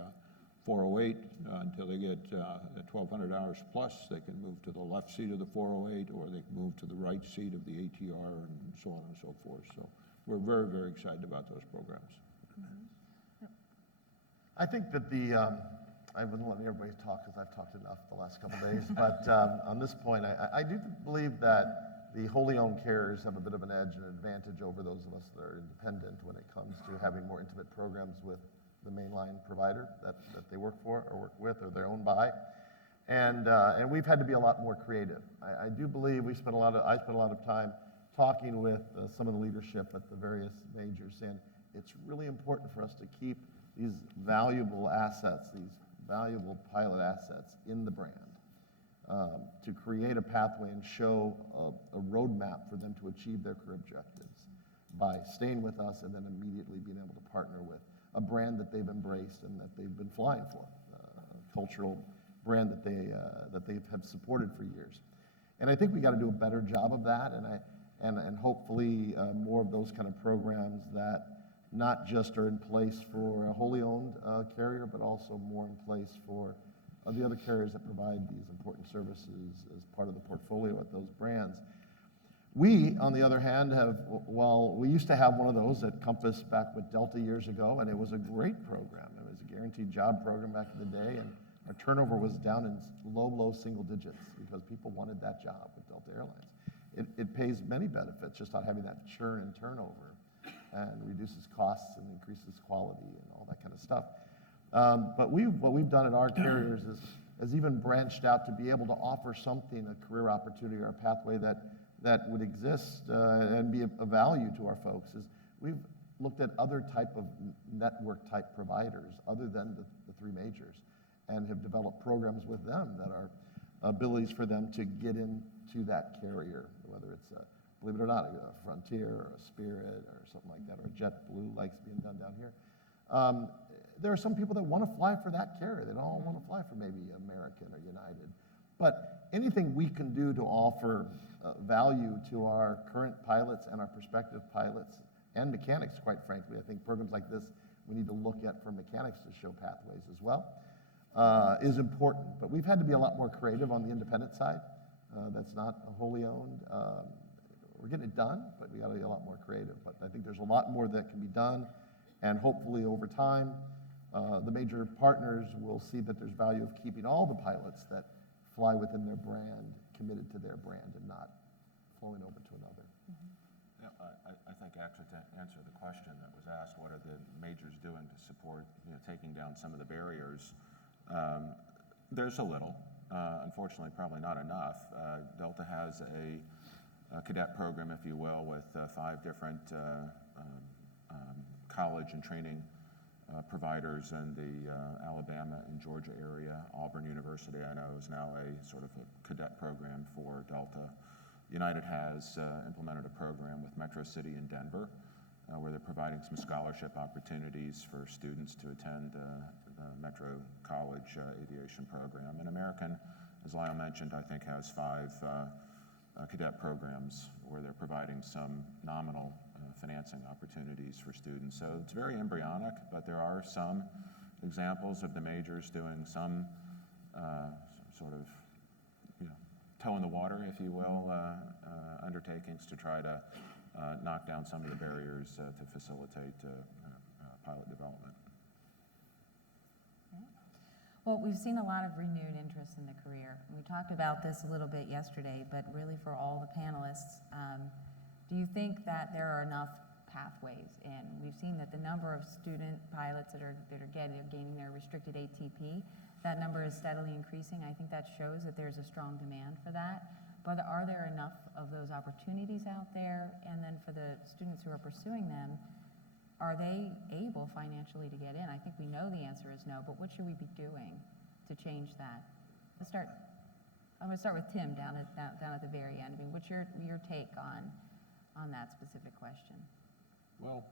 408 until they get 1,200 hours plus. They can move to the left seat of the 408, or they can move to the right seat of the ATR, and so on and so forth. So we're very, very excited about those programs. I think that I wouldn't let everybody talk because I've talked enough the last couple of days, but on this point, I do believe that the wholly owned carriers have a bit of an edge and advantage over those of us that are independent when it comes to having more intimate programs with the mainline provider that they work for or work with or they're owned by. And we've had to be a lot more creative. I do believe I spent a lot of time talking with some of the leadership at the various majors, and it's really important for us to keep these valuable assets, these valuable pilot assets in the brand, to create a pathway and show a roadmap for them to achieve their career objectives by staying with us and then immediately being able to partner with a brand that they've embraced and that they've been flying for, a cultural brand that they have supported for years. And I think we got to do a better job of that, and hopefully more of those kind of programs that not just are in place for a wholly owned carrier, but also more in place for the other carriers that provide these important services as part of the portfolio at those brands. We, on the other hand, we used to have one of those at Compass back with Delta years ago, and it was a great program. It was a guaranteed job program back in the day, and our turnover was down in low single digits because people wanted that job with Delta Airlines. It pays many benefits just on having that churn and turnover, and reduces costs and increases quality and all that kind of stuff. But what we've done at our carriers is even branched out to be able to offer something, a career opportunity or a pathway that would exist and be of value to our folks. Is we've looked at other type of network type providers other than the three majors, and have developed programs with them that are abilities for them to get into that carrier, whether it's believe it or not, a Frontier or a Spirit or something like that, or a JetBlue likes being done down here. There are some people that want to fly for that carrier. They don't all want to fly for maybe American or United. But anything we can do to offer value to our current pilots and our prospective pilots and mechanics, quite frankly, I think programs like this we need to look at for mechanics to show pathways as well, is important. But we've had to be a lot more creative on the independent side. That's not wholly owned. We're getting it done, but we got to be a lot more creative. But I think there's a lot more that can be done, and hopefully over time, the major partners will see that there's value of keeping all the pilots that fly within their brand committed to their brand and not flowing over to another. Yeah, I think actually to answer the question that was asked, what are the majors doing to support taking down some of the barriers? There's a little. Unfortunately, probably not enough. Delta has a cadet program, if you will, with 5 different college and training providers in the Alabama and Georgia area. Auburn University, I know, is now a sort of a cadet program for Delta. United has implemented a program with Metro City in Denver, where they're providing some scholarship opportunities for students to attend the Metro College aviation program. And American, as Lyle mentioned, I think has 5 cadet programs where they're providing some nominal financing opportunities for students. So it's very embryonic, but there are some examples of the majors doing some sort of toe in the water, if you will, undertakings to try to knock down some of the barriers to facilitate pilot development. Well, we've seen a lot of renewed interest in the career. We talked about this a little bit yesterday, but really for all the panelists, do you think that there are enough pathways in? We've seen that the number of student pilots that are gaining their restricted ATP, that number is steadily increasing. I think that shows that there's a strong demand for that. But are there enough of those opportunities out there? And then for the students who are pursuing them, are they able financially to get in? I think we know the answer is no, but what should we be doing to change that? I'm going to start with Tim down at the very end. I mean, what's your take on that specific question? Well,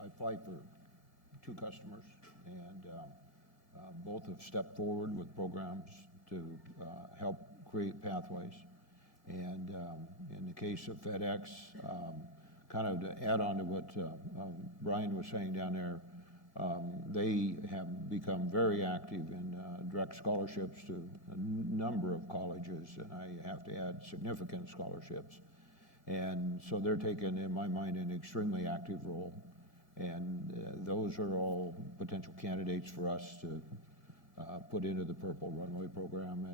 I fly for 2 customers, and both have stepped forward with programs to help create pathways. And in the case of FedEx, kind of to add on to what Brian was saying down there, they have become very active in direct scholarships to a number of colleges, and I have to add significant scholarships. And so they're taking, in my mind, an extremely active role. And those are all potential candidates for us to put into the Purple Runway program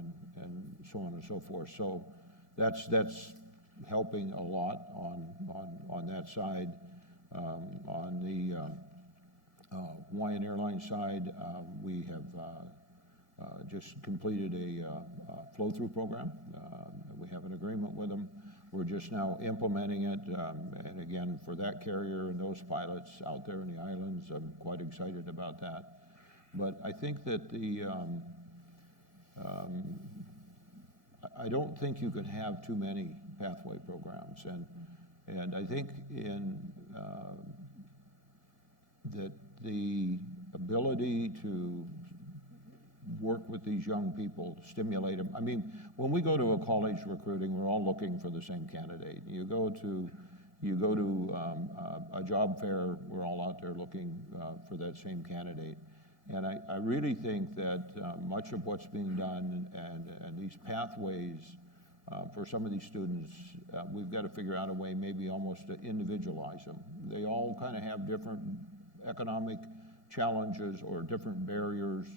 and so on and so forth. So that's helping a lot on that side. On the Hawaiian Airlines side, we have just completed a flow-through program. We have an agreement with them. We're just now implementing it, and again, for that carrier and those pilots out there in the islands, I'm quite excited about that. But I think that I don't think you can have too many pathway programs, and I think that the ability to work with these young people, stimulate them. I mean, when we go to a college recruiting, we're all looking for the same candidate. You go to a job fair, we're all out there looking for that same candidate. And I really think that much of what's being done and these pathways for some of these students, we've got to figure out a way maybe almost to individualize them. They all kind of have different economic challenges or different barriers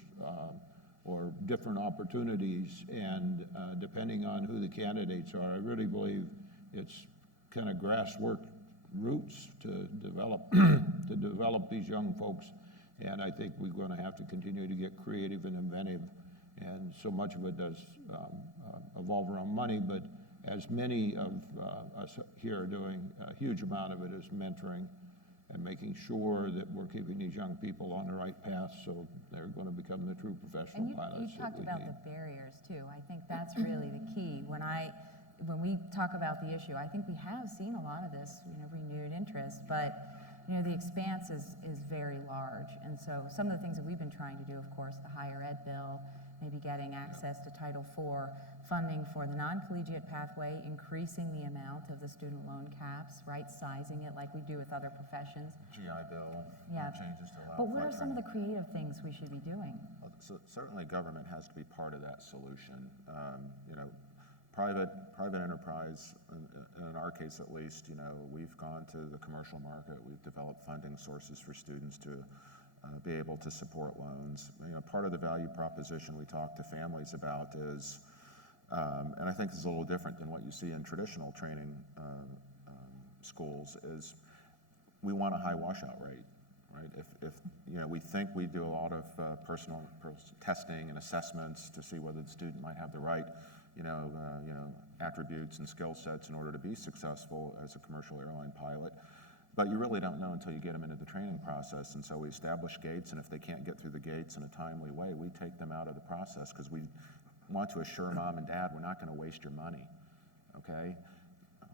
or different opportunities, and depending on who the candidates are, I really believe it's kind of grassroots roots to develop these young folks. And I think we're going to have to continue to get creative and inventive, and so much of it does evolve around money, but as many of us here are doing, a huge amount of it is mentoring and making sure that we're keeping these young people on the right path so they're going to become the true professional pilots. You talked about the barriers too. I think that's really the key. When we talk about the issue, I think we have seen a lot of this, renewed interest, but the expanse is very large. And so some of the things that we've been trying to do, of course, the higher ed bill, maybe getting access to Title IV funding for the non-collegiate pathway, increasing the amount of the student loan caps, right-sizing it like we do with other professions. GI Bill, Yeah. changes to allow. But what are some of the creative things we should be doing? Well, so certainly government has to be part of that solution. Private enterprise, in our case at least, we've gone to the commercial market. We've developed funding sources for students to be able to support loans. Part of the value proposition we talk to families about is, and I think this is a little different than what you see in traditional training schools, is we want a high washout rate, right? If we think we do a lot of personal testing and assessments to see whether the student might have the right attributes and skill sets in order to be successful as a commercial airline pilot. But you really don't know until you get them into the training process. And so we establish gates, and if they can't get through the gates in a timely way, we take them out of the process because we want to assure mom and dad we're not going to waste your money, okay?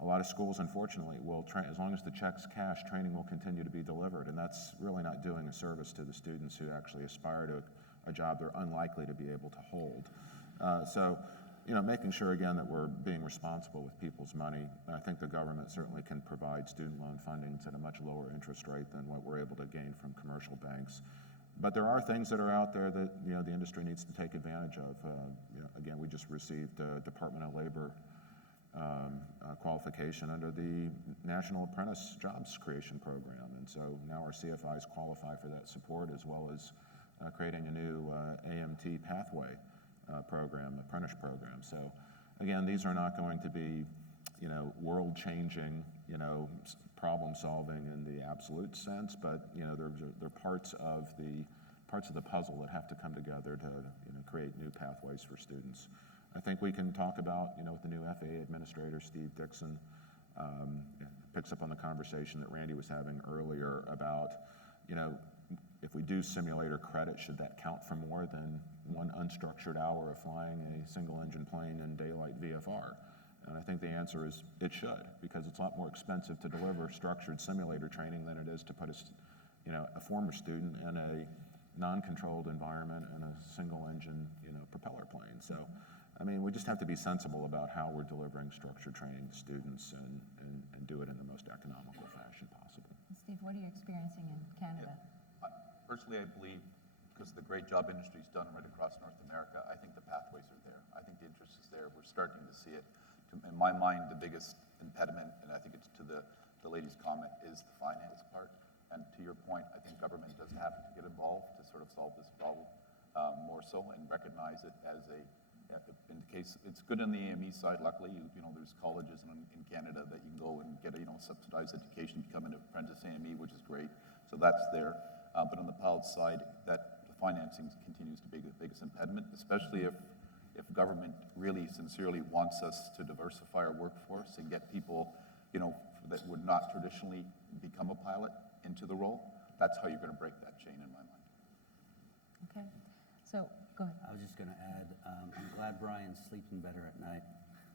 A lot of schools, unfortunately, will train, as long as the check's cash, training will continue to be delivered, and that's really not doing a service to the students who actually aspire to a job they're unlikely to be able to hold. So making sure, again, that we're being responsible with people's money. I think the government certainly can provide student loan fundings at a much lower interest rate than what we're able to gain from commercial banks. But there are things that are out there that, the industry needs to take advantage of. Again, we just received a Department of Labor qualification under the National Apprentice Jobs Creation Program. And so now our CFIs qualify for that support, as well as creating a new AMT pathway program, apprentice program. So again, these are not going to be, world-changing, problem solving in the absolute sense, but they're parts of the puzzle that have to come together to create new pathways for students. I think we can talk about with the new FAA administrator, Steve Dixon, picks up on the conversation that Randy was having earlier about if we do simulator credit, should that count for more than one unstructured hour of flying a single engine plane in daylight VFR? And I think the answer is it should, because it's a lot more expensive to deliver structured simulator training than it is to put a former student in a non-controlled environment in a single engine, propeller plane. So, I mean, we just have to be sensible about how we're delivering structured training to students and do it in the most economical fashion possible. Steve, what are you experiencing in Canada? Personally, I believe, because the great job industry's done right across North America, I think the pathways are there. I think the interest is there. We're starting to see it. In my mind, the biggest impediment, and I think it's to the lady's comment, is the finance part. And to your point, I think government does have to get involved to sort of solve this problem more so and recognize it as in the case, it's good on the AME side, luckily, there's colleges in Canada that you can go and get a, subsidized education, become an apprentice AME, which is great. So that's there. But on the pilot side, the financing continues to be the biggest impediment, especially if government really sincerely wants us to diversify our workforce and get people, that would not traditionally become a pilot into the role. That's how you're going to break that chain in my mind. Okay, so go ahead. I was just going to add, I'm glad Brian's sleeping better at night,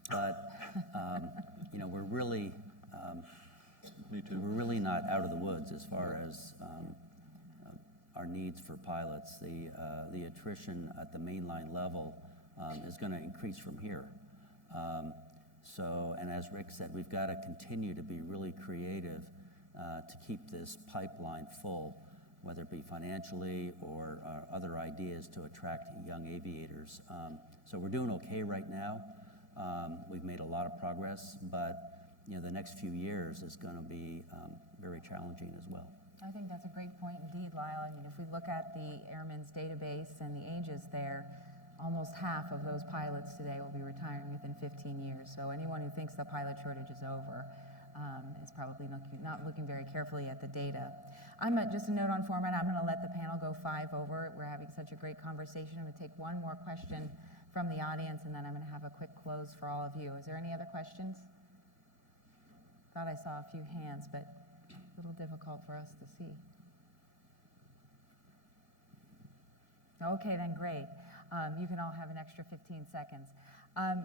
but we're really, Me too. we're really not out of the woods as far as our needs for pilots. The attrition at the mainline level is going to increase from here. And as Rick said, we've got to continue to be really creative to keep this pipeline full, whether it be financially or other ideas to attract young aviators. So we're doing okay right now. We've made a lot of progress, but the next few years is going to be very challenging as well. I think that's a great point indeed, Lyle. I mean, if we look at the Airmen's database and the ages there, almost half of those pilots today will be retiring within 15 years. So anyone who thinks the pilot shortage is over is probably not looking very carefully at the data. Just a note on format, I'm going to let the panel go 5 over. We're having such a great conversation. I'm going to take one more question from the audience, and then I'm going to have a quick close for all of you. Is there any other questions? Thought I saw a few hands, but a little difficult for us to see. Okay, then great. You can all have an extra 15 seconds.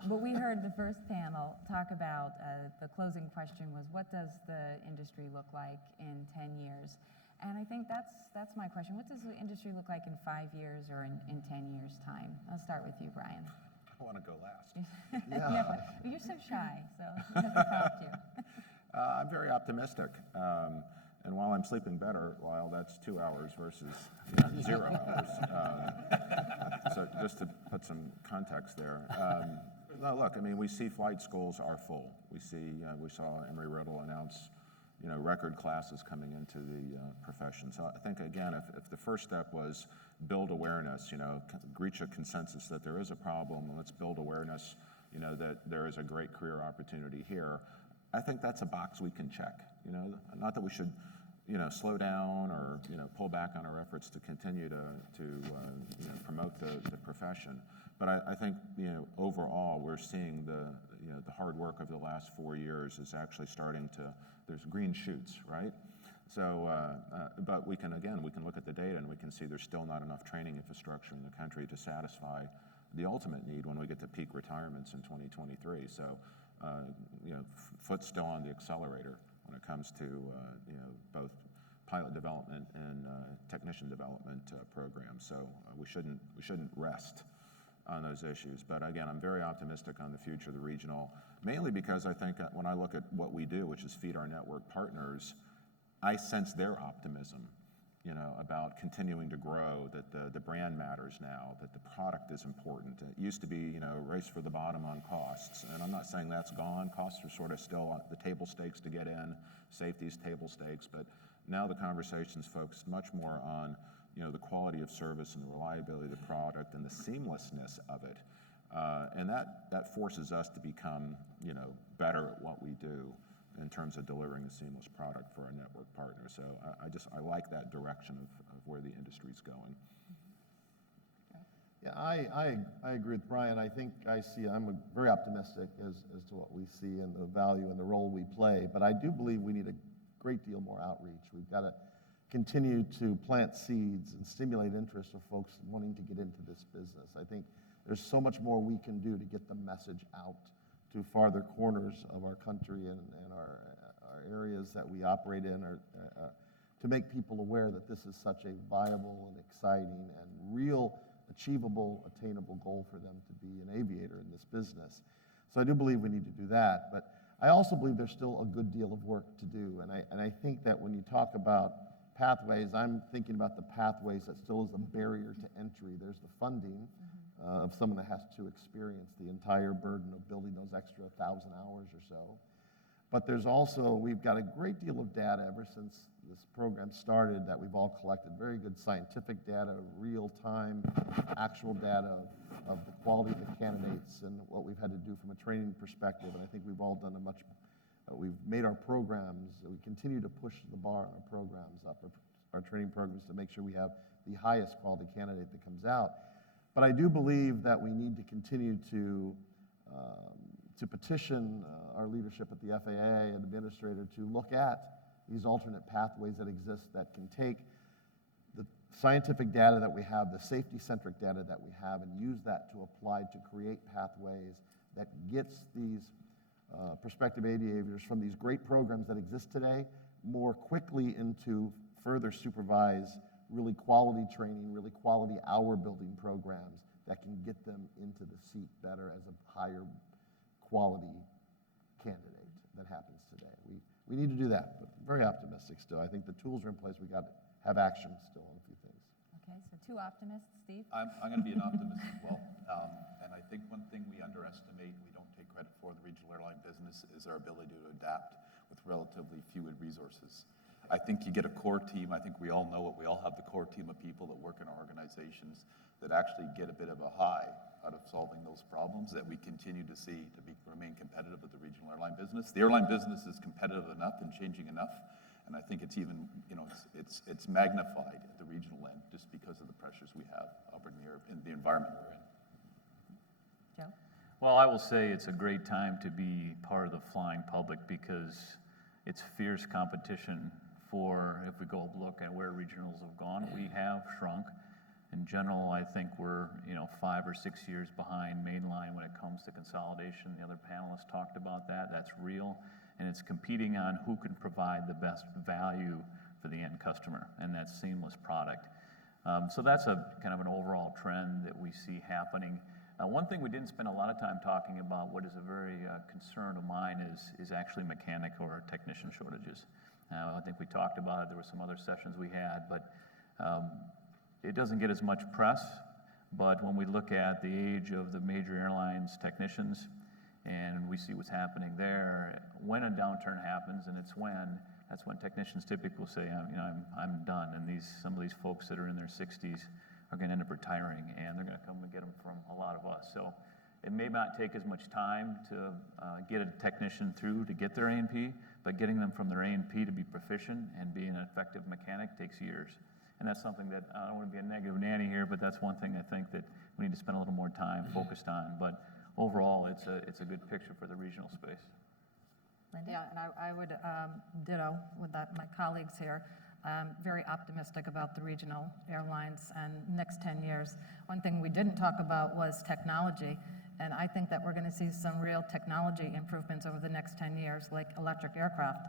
What we heard the first panel talk about, the closing question was, what does the industry look like in 10 years? And I think that's my question. What does the industry look like in 5 years or in 10 years' time? I'll start with you, Brian. I want to go last. Yeah, but you're so shy, so I have to prompt you. I'm very optimistic. And while I'm sleeping better, Lyle, that's 2 hours versus 0 hours. So just to put some context there. No, look, I mean, we see flight schools are full. We saw Embry-Riddle announce, record classes coming into the profession. So I think, again, if the first step was build awareness, reach a consensus that there is a problem, let's build awareness, that there is a great career opportunity here. I think that's a box we can check. Not that we should, slow down or pull back on our efforts to continue to promote the profession. But I think overall we're seeing the hard work of the last 4 years is actually starting to. There's green shoots, right? So, but we can look at the data and we can see there's still not enough training infrastructure in the country to satisfy the ultimate need when we get to peak retirements in 2023. So, foot's still on the accelerator when it comes to both pilot development and technician development programs. So we shouldn't rest on those issues. But again, I'm very optimistic on the future of the regional, mainly because I think when I look at what we do, which is feed our network partners, I sense their optimism. about continuing to grow, that the brand matters now, that the product is important. It used to be, race for the bottom on costs, and I'm not saying that's gone. Costs are sort of still on the table stakes to get in, safety's table stakes, but now the conversation's focused much more on, the quality of service and the reliability of the product and the seamlessness of it. And that forces us to become, better at what we do in terms of delivering a seamless product for our network partners. So I like that direction of where the industry's going. Yeah, I agree with Brian. I'm very optimistic as to what we see and the value and the role we play, but I do believe we need a great deal more outreach. We've got to continue to plant seeds and stimulate interest of folks wanting to get into this business. I think there's so much more we can do to get the message out to farther corners of our country and our areas that we operate in, to make people aware that this is such a viable and exciting and real, achievable, attainable goal for them to be an aviator in this business. So I do believe we need to do that, but I also believe there's still a good deal of work to do, and I think that when you talk about pathways, I'm thinking about the pathways that still is a barrier to entry. There's the funding of someone that has to experience the entire burden of building those extra 1,000 hours or so. But there's also, we've got a great deal of data ever since this program started that we've all collected, very good scientific data, real-time, actual data of the quality of the candidates and what we've had to do from a training perspective. And I think we've all done we've made our programs, we continue to push the bar on our programs up, our training programs, to make sure we have the highest quality candidate that comes out. But I do believe that we need to continue to petition our leadership at the FAA and administrator to look at these alternate pathways that exist that can take the scientific data that we have, the safety-centric data that we have, and use that to apply to create pathways that gets these prospective aviators from these great programs that exist today more quickly into further supervised, really quality training, really quality hour building programs that can get them into the seat better as a higher quality candidate that happens today. We need to do that, but very optimistic still. I think the tools are in place. We got to have action still on a few things. Okay, so two optimists, Steve? I'm going to be an optimist as well. And I think one thing we underestimate, we don't take credit for in the regional airline business, is our ability to adapt with relatively few resources. I think you get a core team. I think we all know it. We all have the core team of people that work in our organizations that actually get a bit of a high out of solving those problems that we continue to see to remain competitive with the regional airline business. The airline business is competitive enough and changing enough, and I think it's even, it's magnified at the regional end just because of the pressures we have over in the environment we're in. Joe? Well, I will say it's a great time to be part of the flying public because it's fierce competition for, if we go look at where regionals have gone, we have shrunk. In general, I think we're 5 or 6 years behind mainline when it comes to consolidation. The other panelists talked about that. That's real, and it's competing on who can provide the best value for the end customer, and that seamless product. So that's a kind of an overall trend that we see happening. One thing we didn't spend a lot of time talking about, what is a very concern of mine, is actually mechanic or technician shortages. I think we talked about it. There were some other sessions we had, but it doesn't get as much press. But when we look at the age of the major airlines technicians and we see what's happening there, when a downturn happens, and that's when technicians typically will say, I'm done. And some of these folks that are in their 60s are going to end up retiring, and they're going to come and get them from a lot of us. So it may not take as much time to get a technician through to get their A&P, but getting them from their A&P to be proficient and be an effective mechanic takes years. And that's something that, I don't want to be a negative Nanny here, but that's one thing I think that we need to spend a little more time focused on. But overall, it's a good picture for the regional space. Linda? Yeah, and I would ditto with my colleagues here. Very optimistic about the regional airlines and next 10 years. One thing we didn't talk about was technology, and I think that we're going to see some real technology improvements over the next 10 years, like electric aircraft.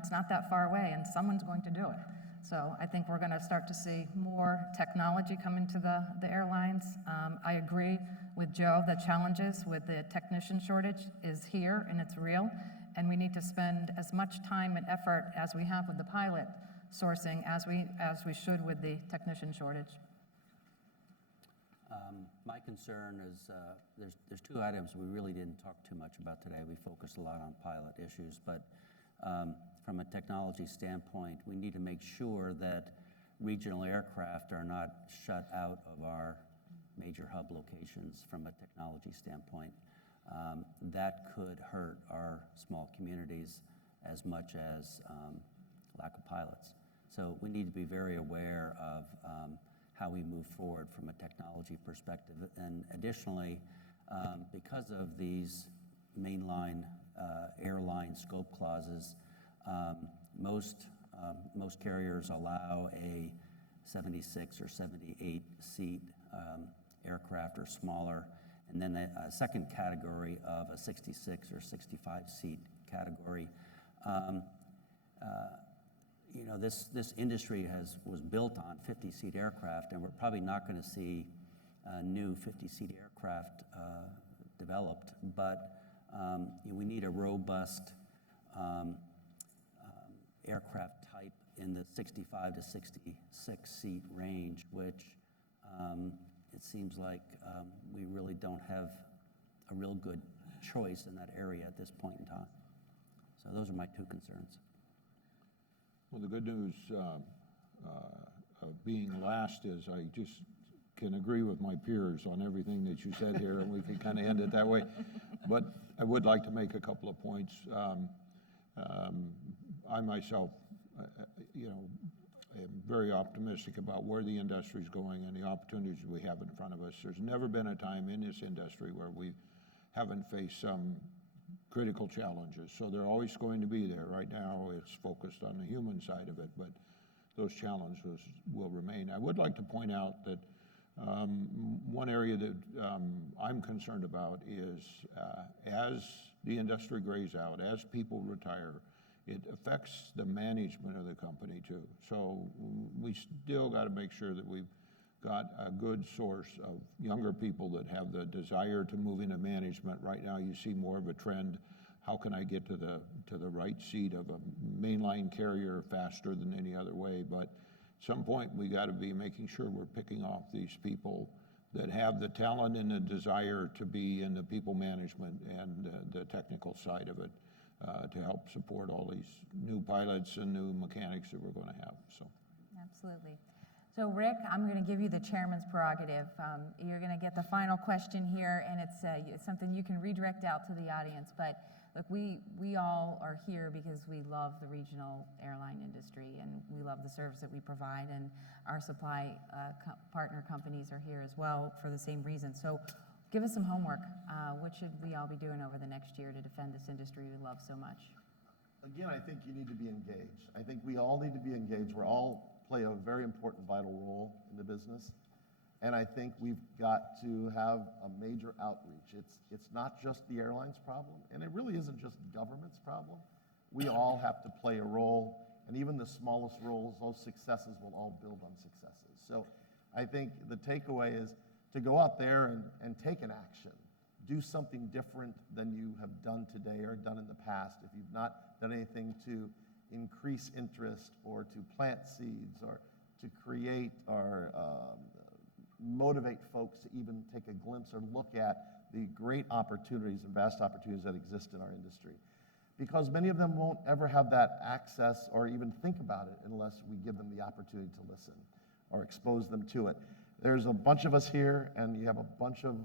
It's not that far away, and someone's going to do it. So I think we're going to start to see more technology come into the airlines. I agree with Joe, the challenges with the technician shortage is here and it's real, and we need to spend as much time and effort as we have with the pilot sourcing as we should with the technician shortage. My concern is there's two items we really didn't talk too much about today. We focused a lot on pilot issues, but from a technology standpoint, we need to make sure that regional aircraft are not shut out of our major hub locations from a technology standpoint. That could hurt our small communities as much as lack of pilots. So we need to be very aware of how we move forward from a technology perspective. And additionally, because of these mainline airline scope clauses, most carriers allow a 76 or 78 seat aircraft or smaller, and then a second category of a 66 or 65 seat category. You know, this industry was built on 50-seat aircraft, and we're probably not going to see new 50-seat aircraft developed, but we need a robust aircraft type in the 65 to 66 seat range, which it seems like we really don't have a real good choice in that area at this point in time. So those are my two concerns. Well, the good news of being last is I just can agree with my peers on everything that you said here, and we can kind of end it that way. But I would like to make a couple of points. I myself, am very optimistic about where the industry is going and the opportunities we have in front of us. There's never been a time in this industry where we haven't faced some critical challenges. So they're always going to be there. Right now, it's focused on the human side of it, but those challenges will remain. I would like to point out that one area that I'm concerned about is as the industry grays out, as people retire, it affects the management of the company too. So we still got to make sure that we've got a good source of younger people that have the desire to move into management. Right now you see more of a trend. How can I get to the right seat of a mainline carrier faster than any other way? But at some point we got to be making sure we're picking off these people that have the talent and the desire to be in the people management and the technical side of it to help support all these new pilots and new mechanics that we're going to have. So. Absolutely. So Rick, I'm going to give you the chairman's prerogative. You're going to get the final question here, and it's something you can redirect out to the audience. But look, we all are here because we love the regional airline industry, and we love the service that we provide, and our supply partner companies are here as well for the same reason. So give us some homework. What should we all be doing over the next year to defend this industry we love so much? Again, I think you need to be engaged. I think we all need to be engaged. We're all play a very important, vital role in the business. And I think we've got to have a major outreach. It's not just the airline's problem, and it really isn't just government's problem. We all have to play a role, and even the smallest roles, those successes will all build on successes. So I think the takeaway is to go out there and take an action. Do something different than you have done today or done in the past. If you've not done anything to increase interest or to plant seeds or to create or motivate folks to even take a glimpse or look at the great opportunities and vast opportunities that exist in our industry. Because many of them won't ever have that access or even think about it unless we give them the opportunity to listen or expose them to it. There's a bunch of us here, and you have a bunch of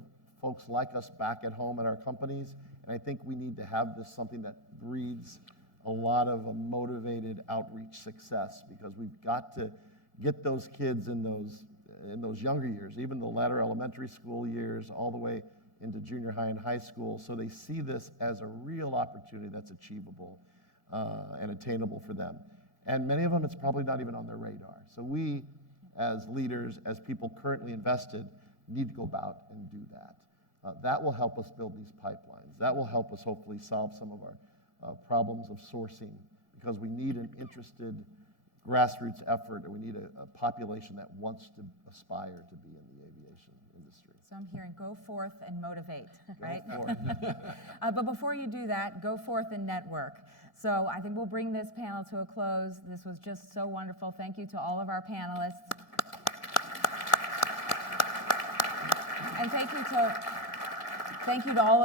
folks like us back at home at our companies, and I think we need to have this something that breeds a lot of a motivated outreach success, because we've got to get those kids in those younger years, even the latter elementary school years, all the way into junior high and high school, so they see this as a real opportunity that's achievable and attainable for them. And many of them, it's probably not even on their radar. So we, as leaders, as people currently invested, need to go about and do that. That will help us build these pipelines. That will help us hopefully solve some of our problems of sourcing, because we need an interested grassroots effort, and we need a population that wants to aspire to be in the aviation industry. So I'm hearing go forth and motivate, right? Go forth. But before you do that, go forth and network. So I think we'll bring this panel to a close. This was just so wonderful. Thank you to all of our panelists. And thank you to all of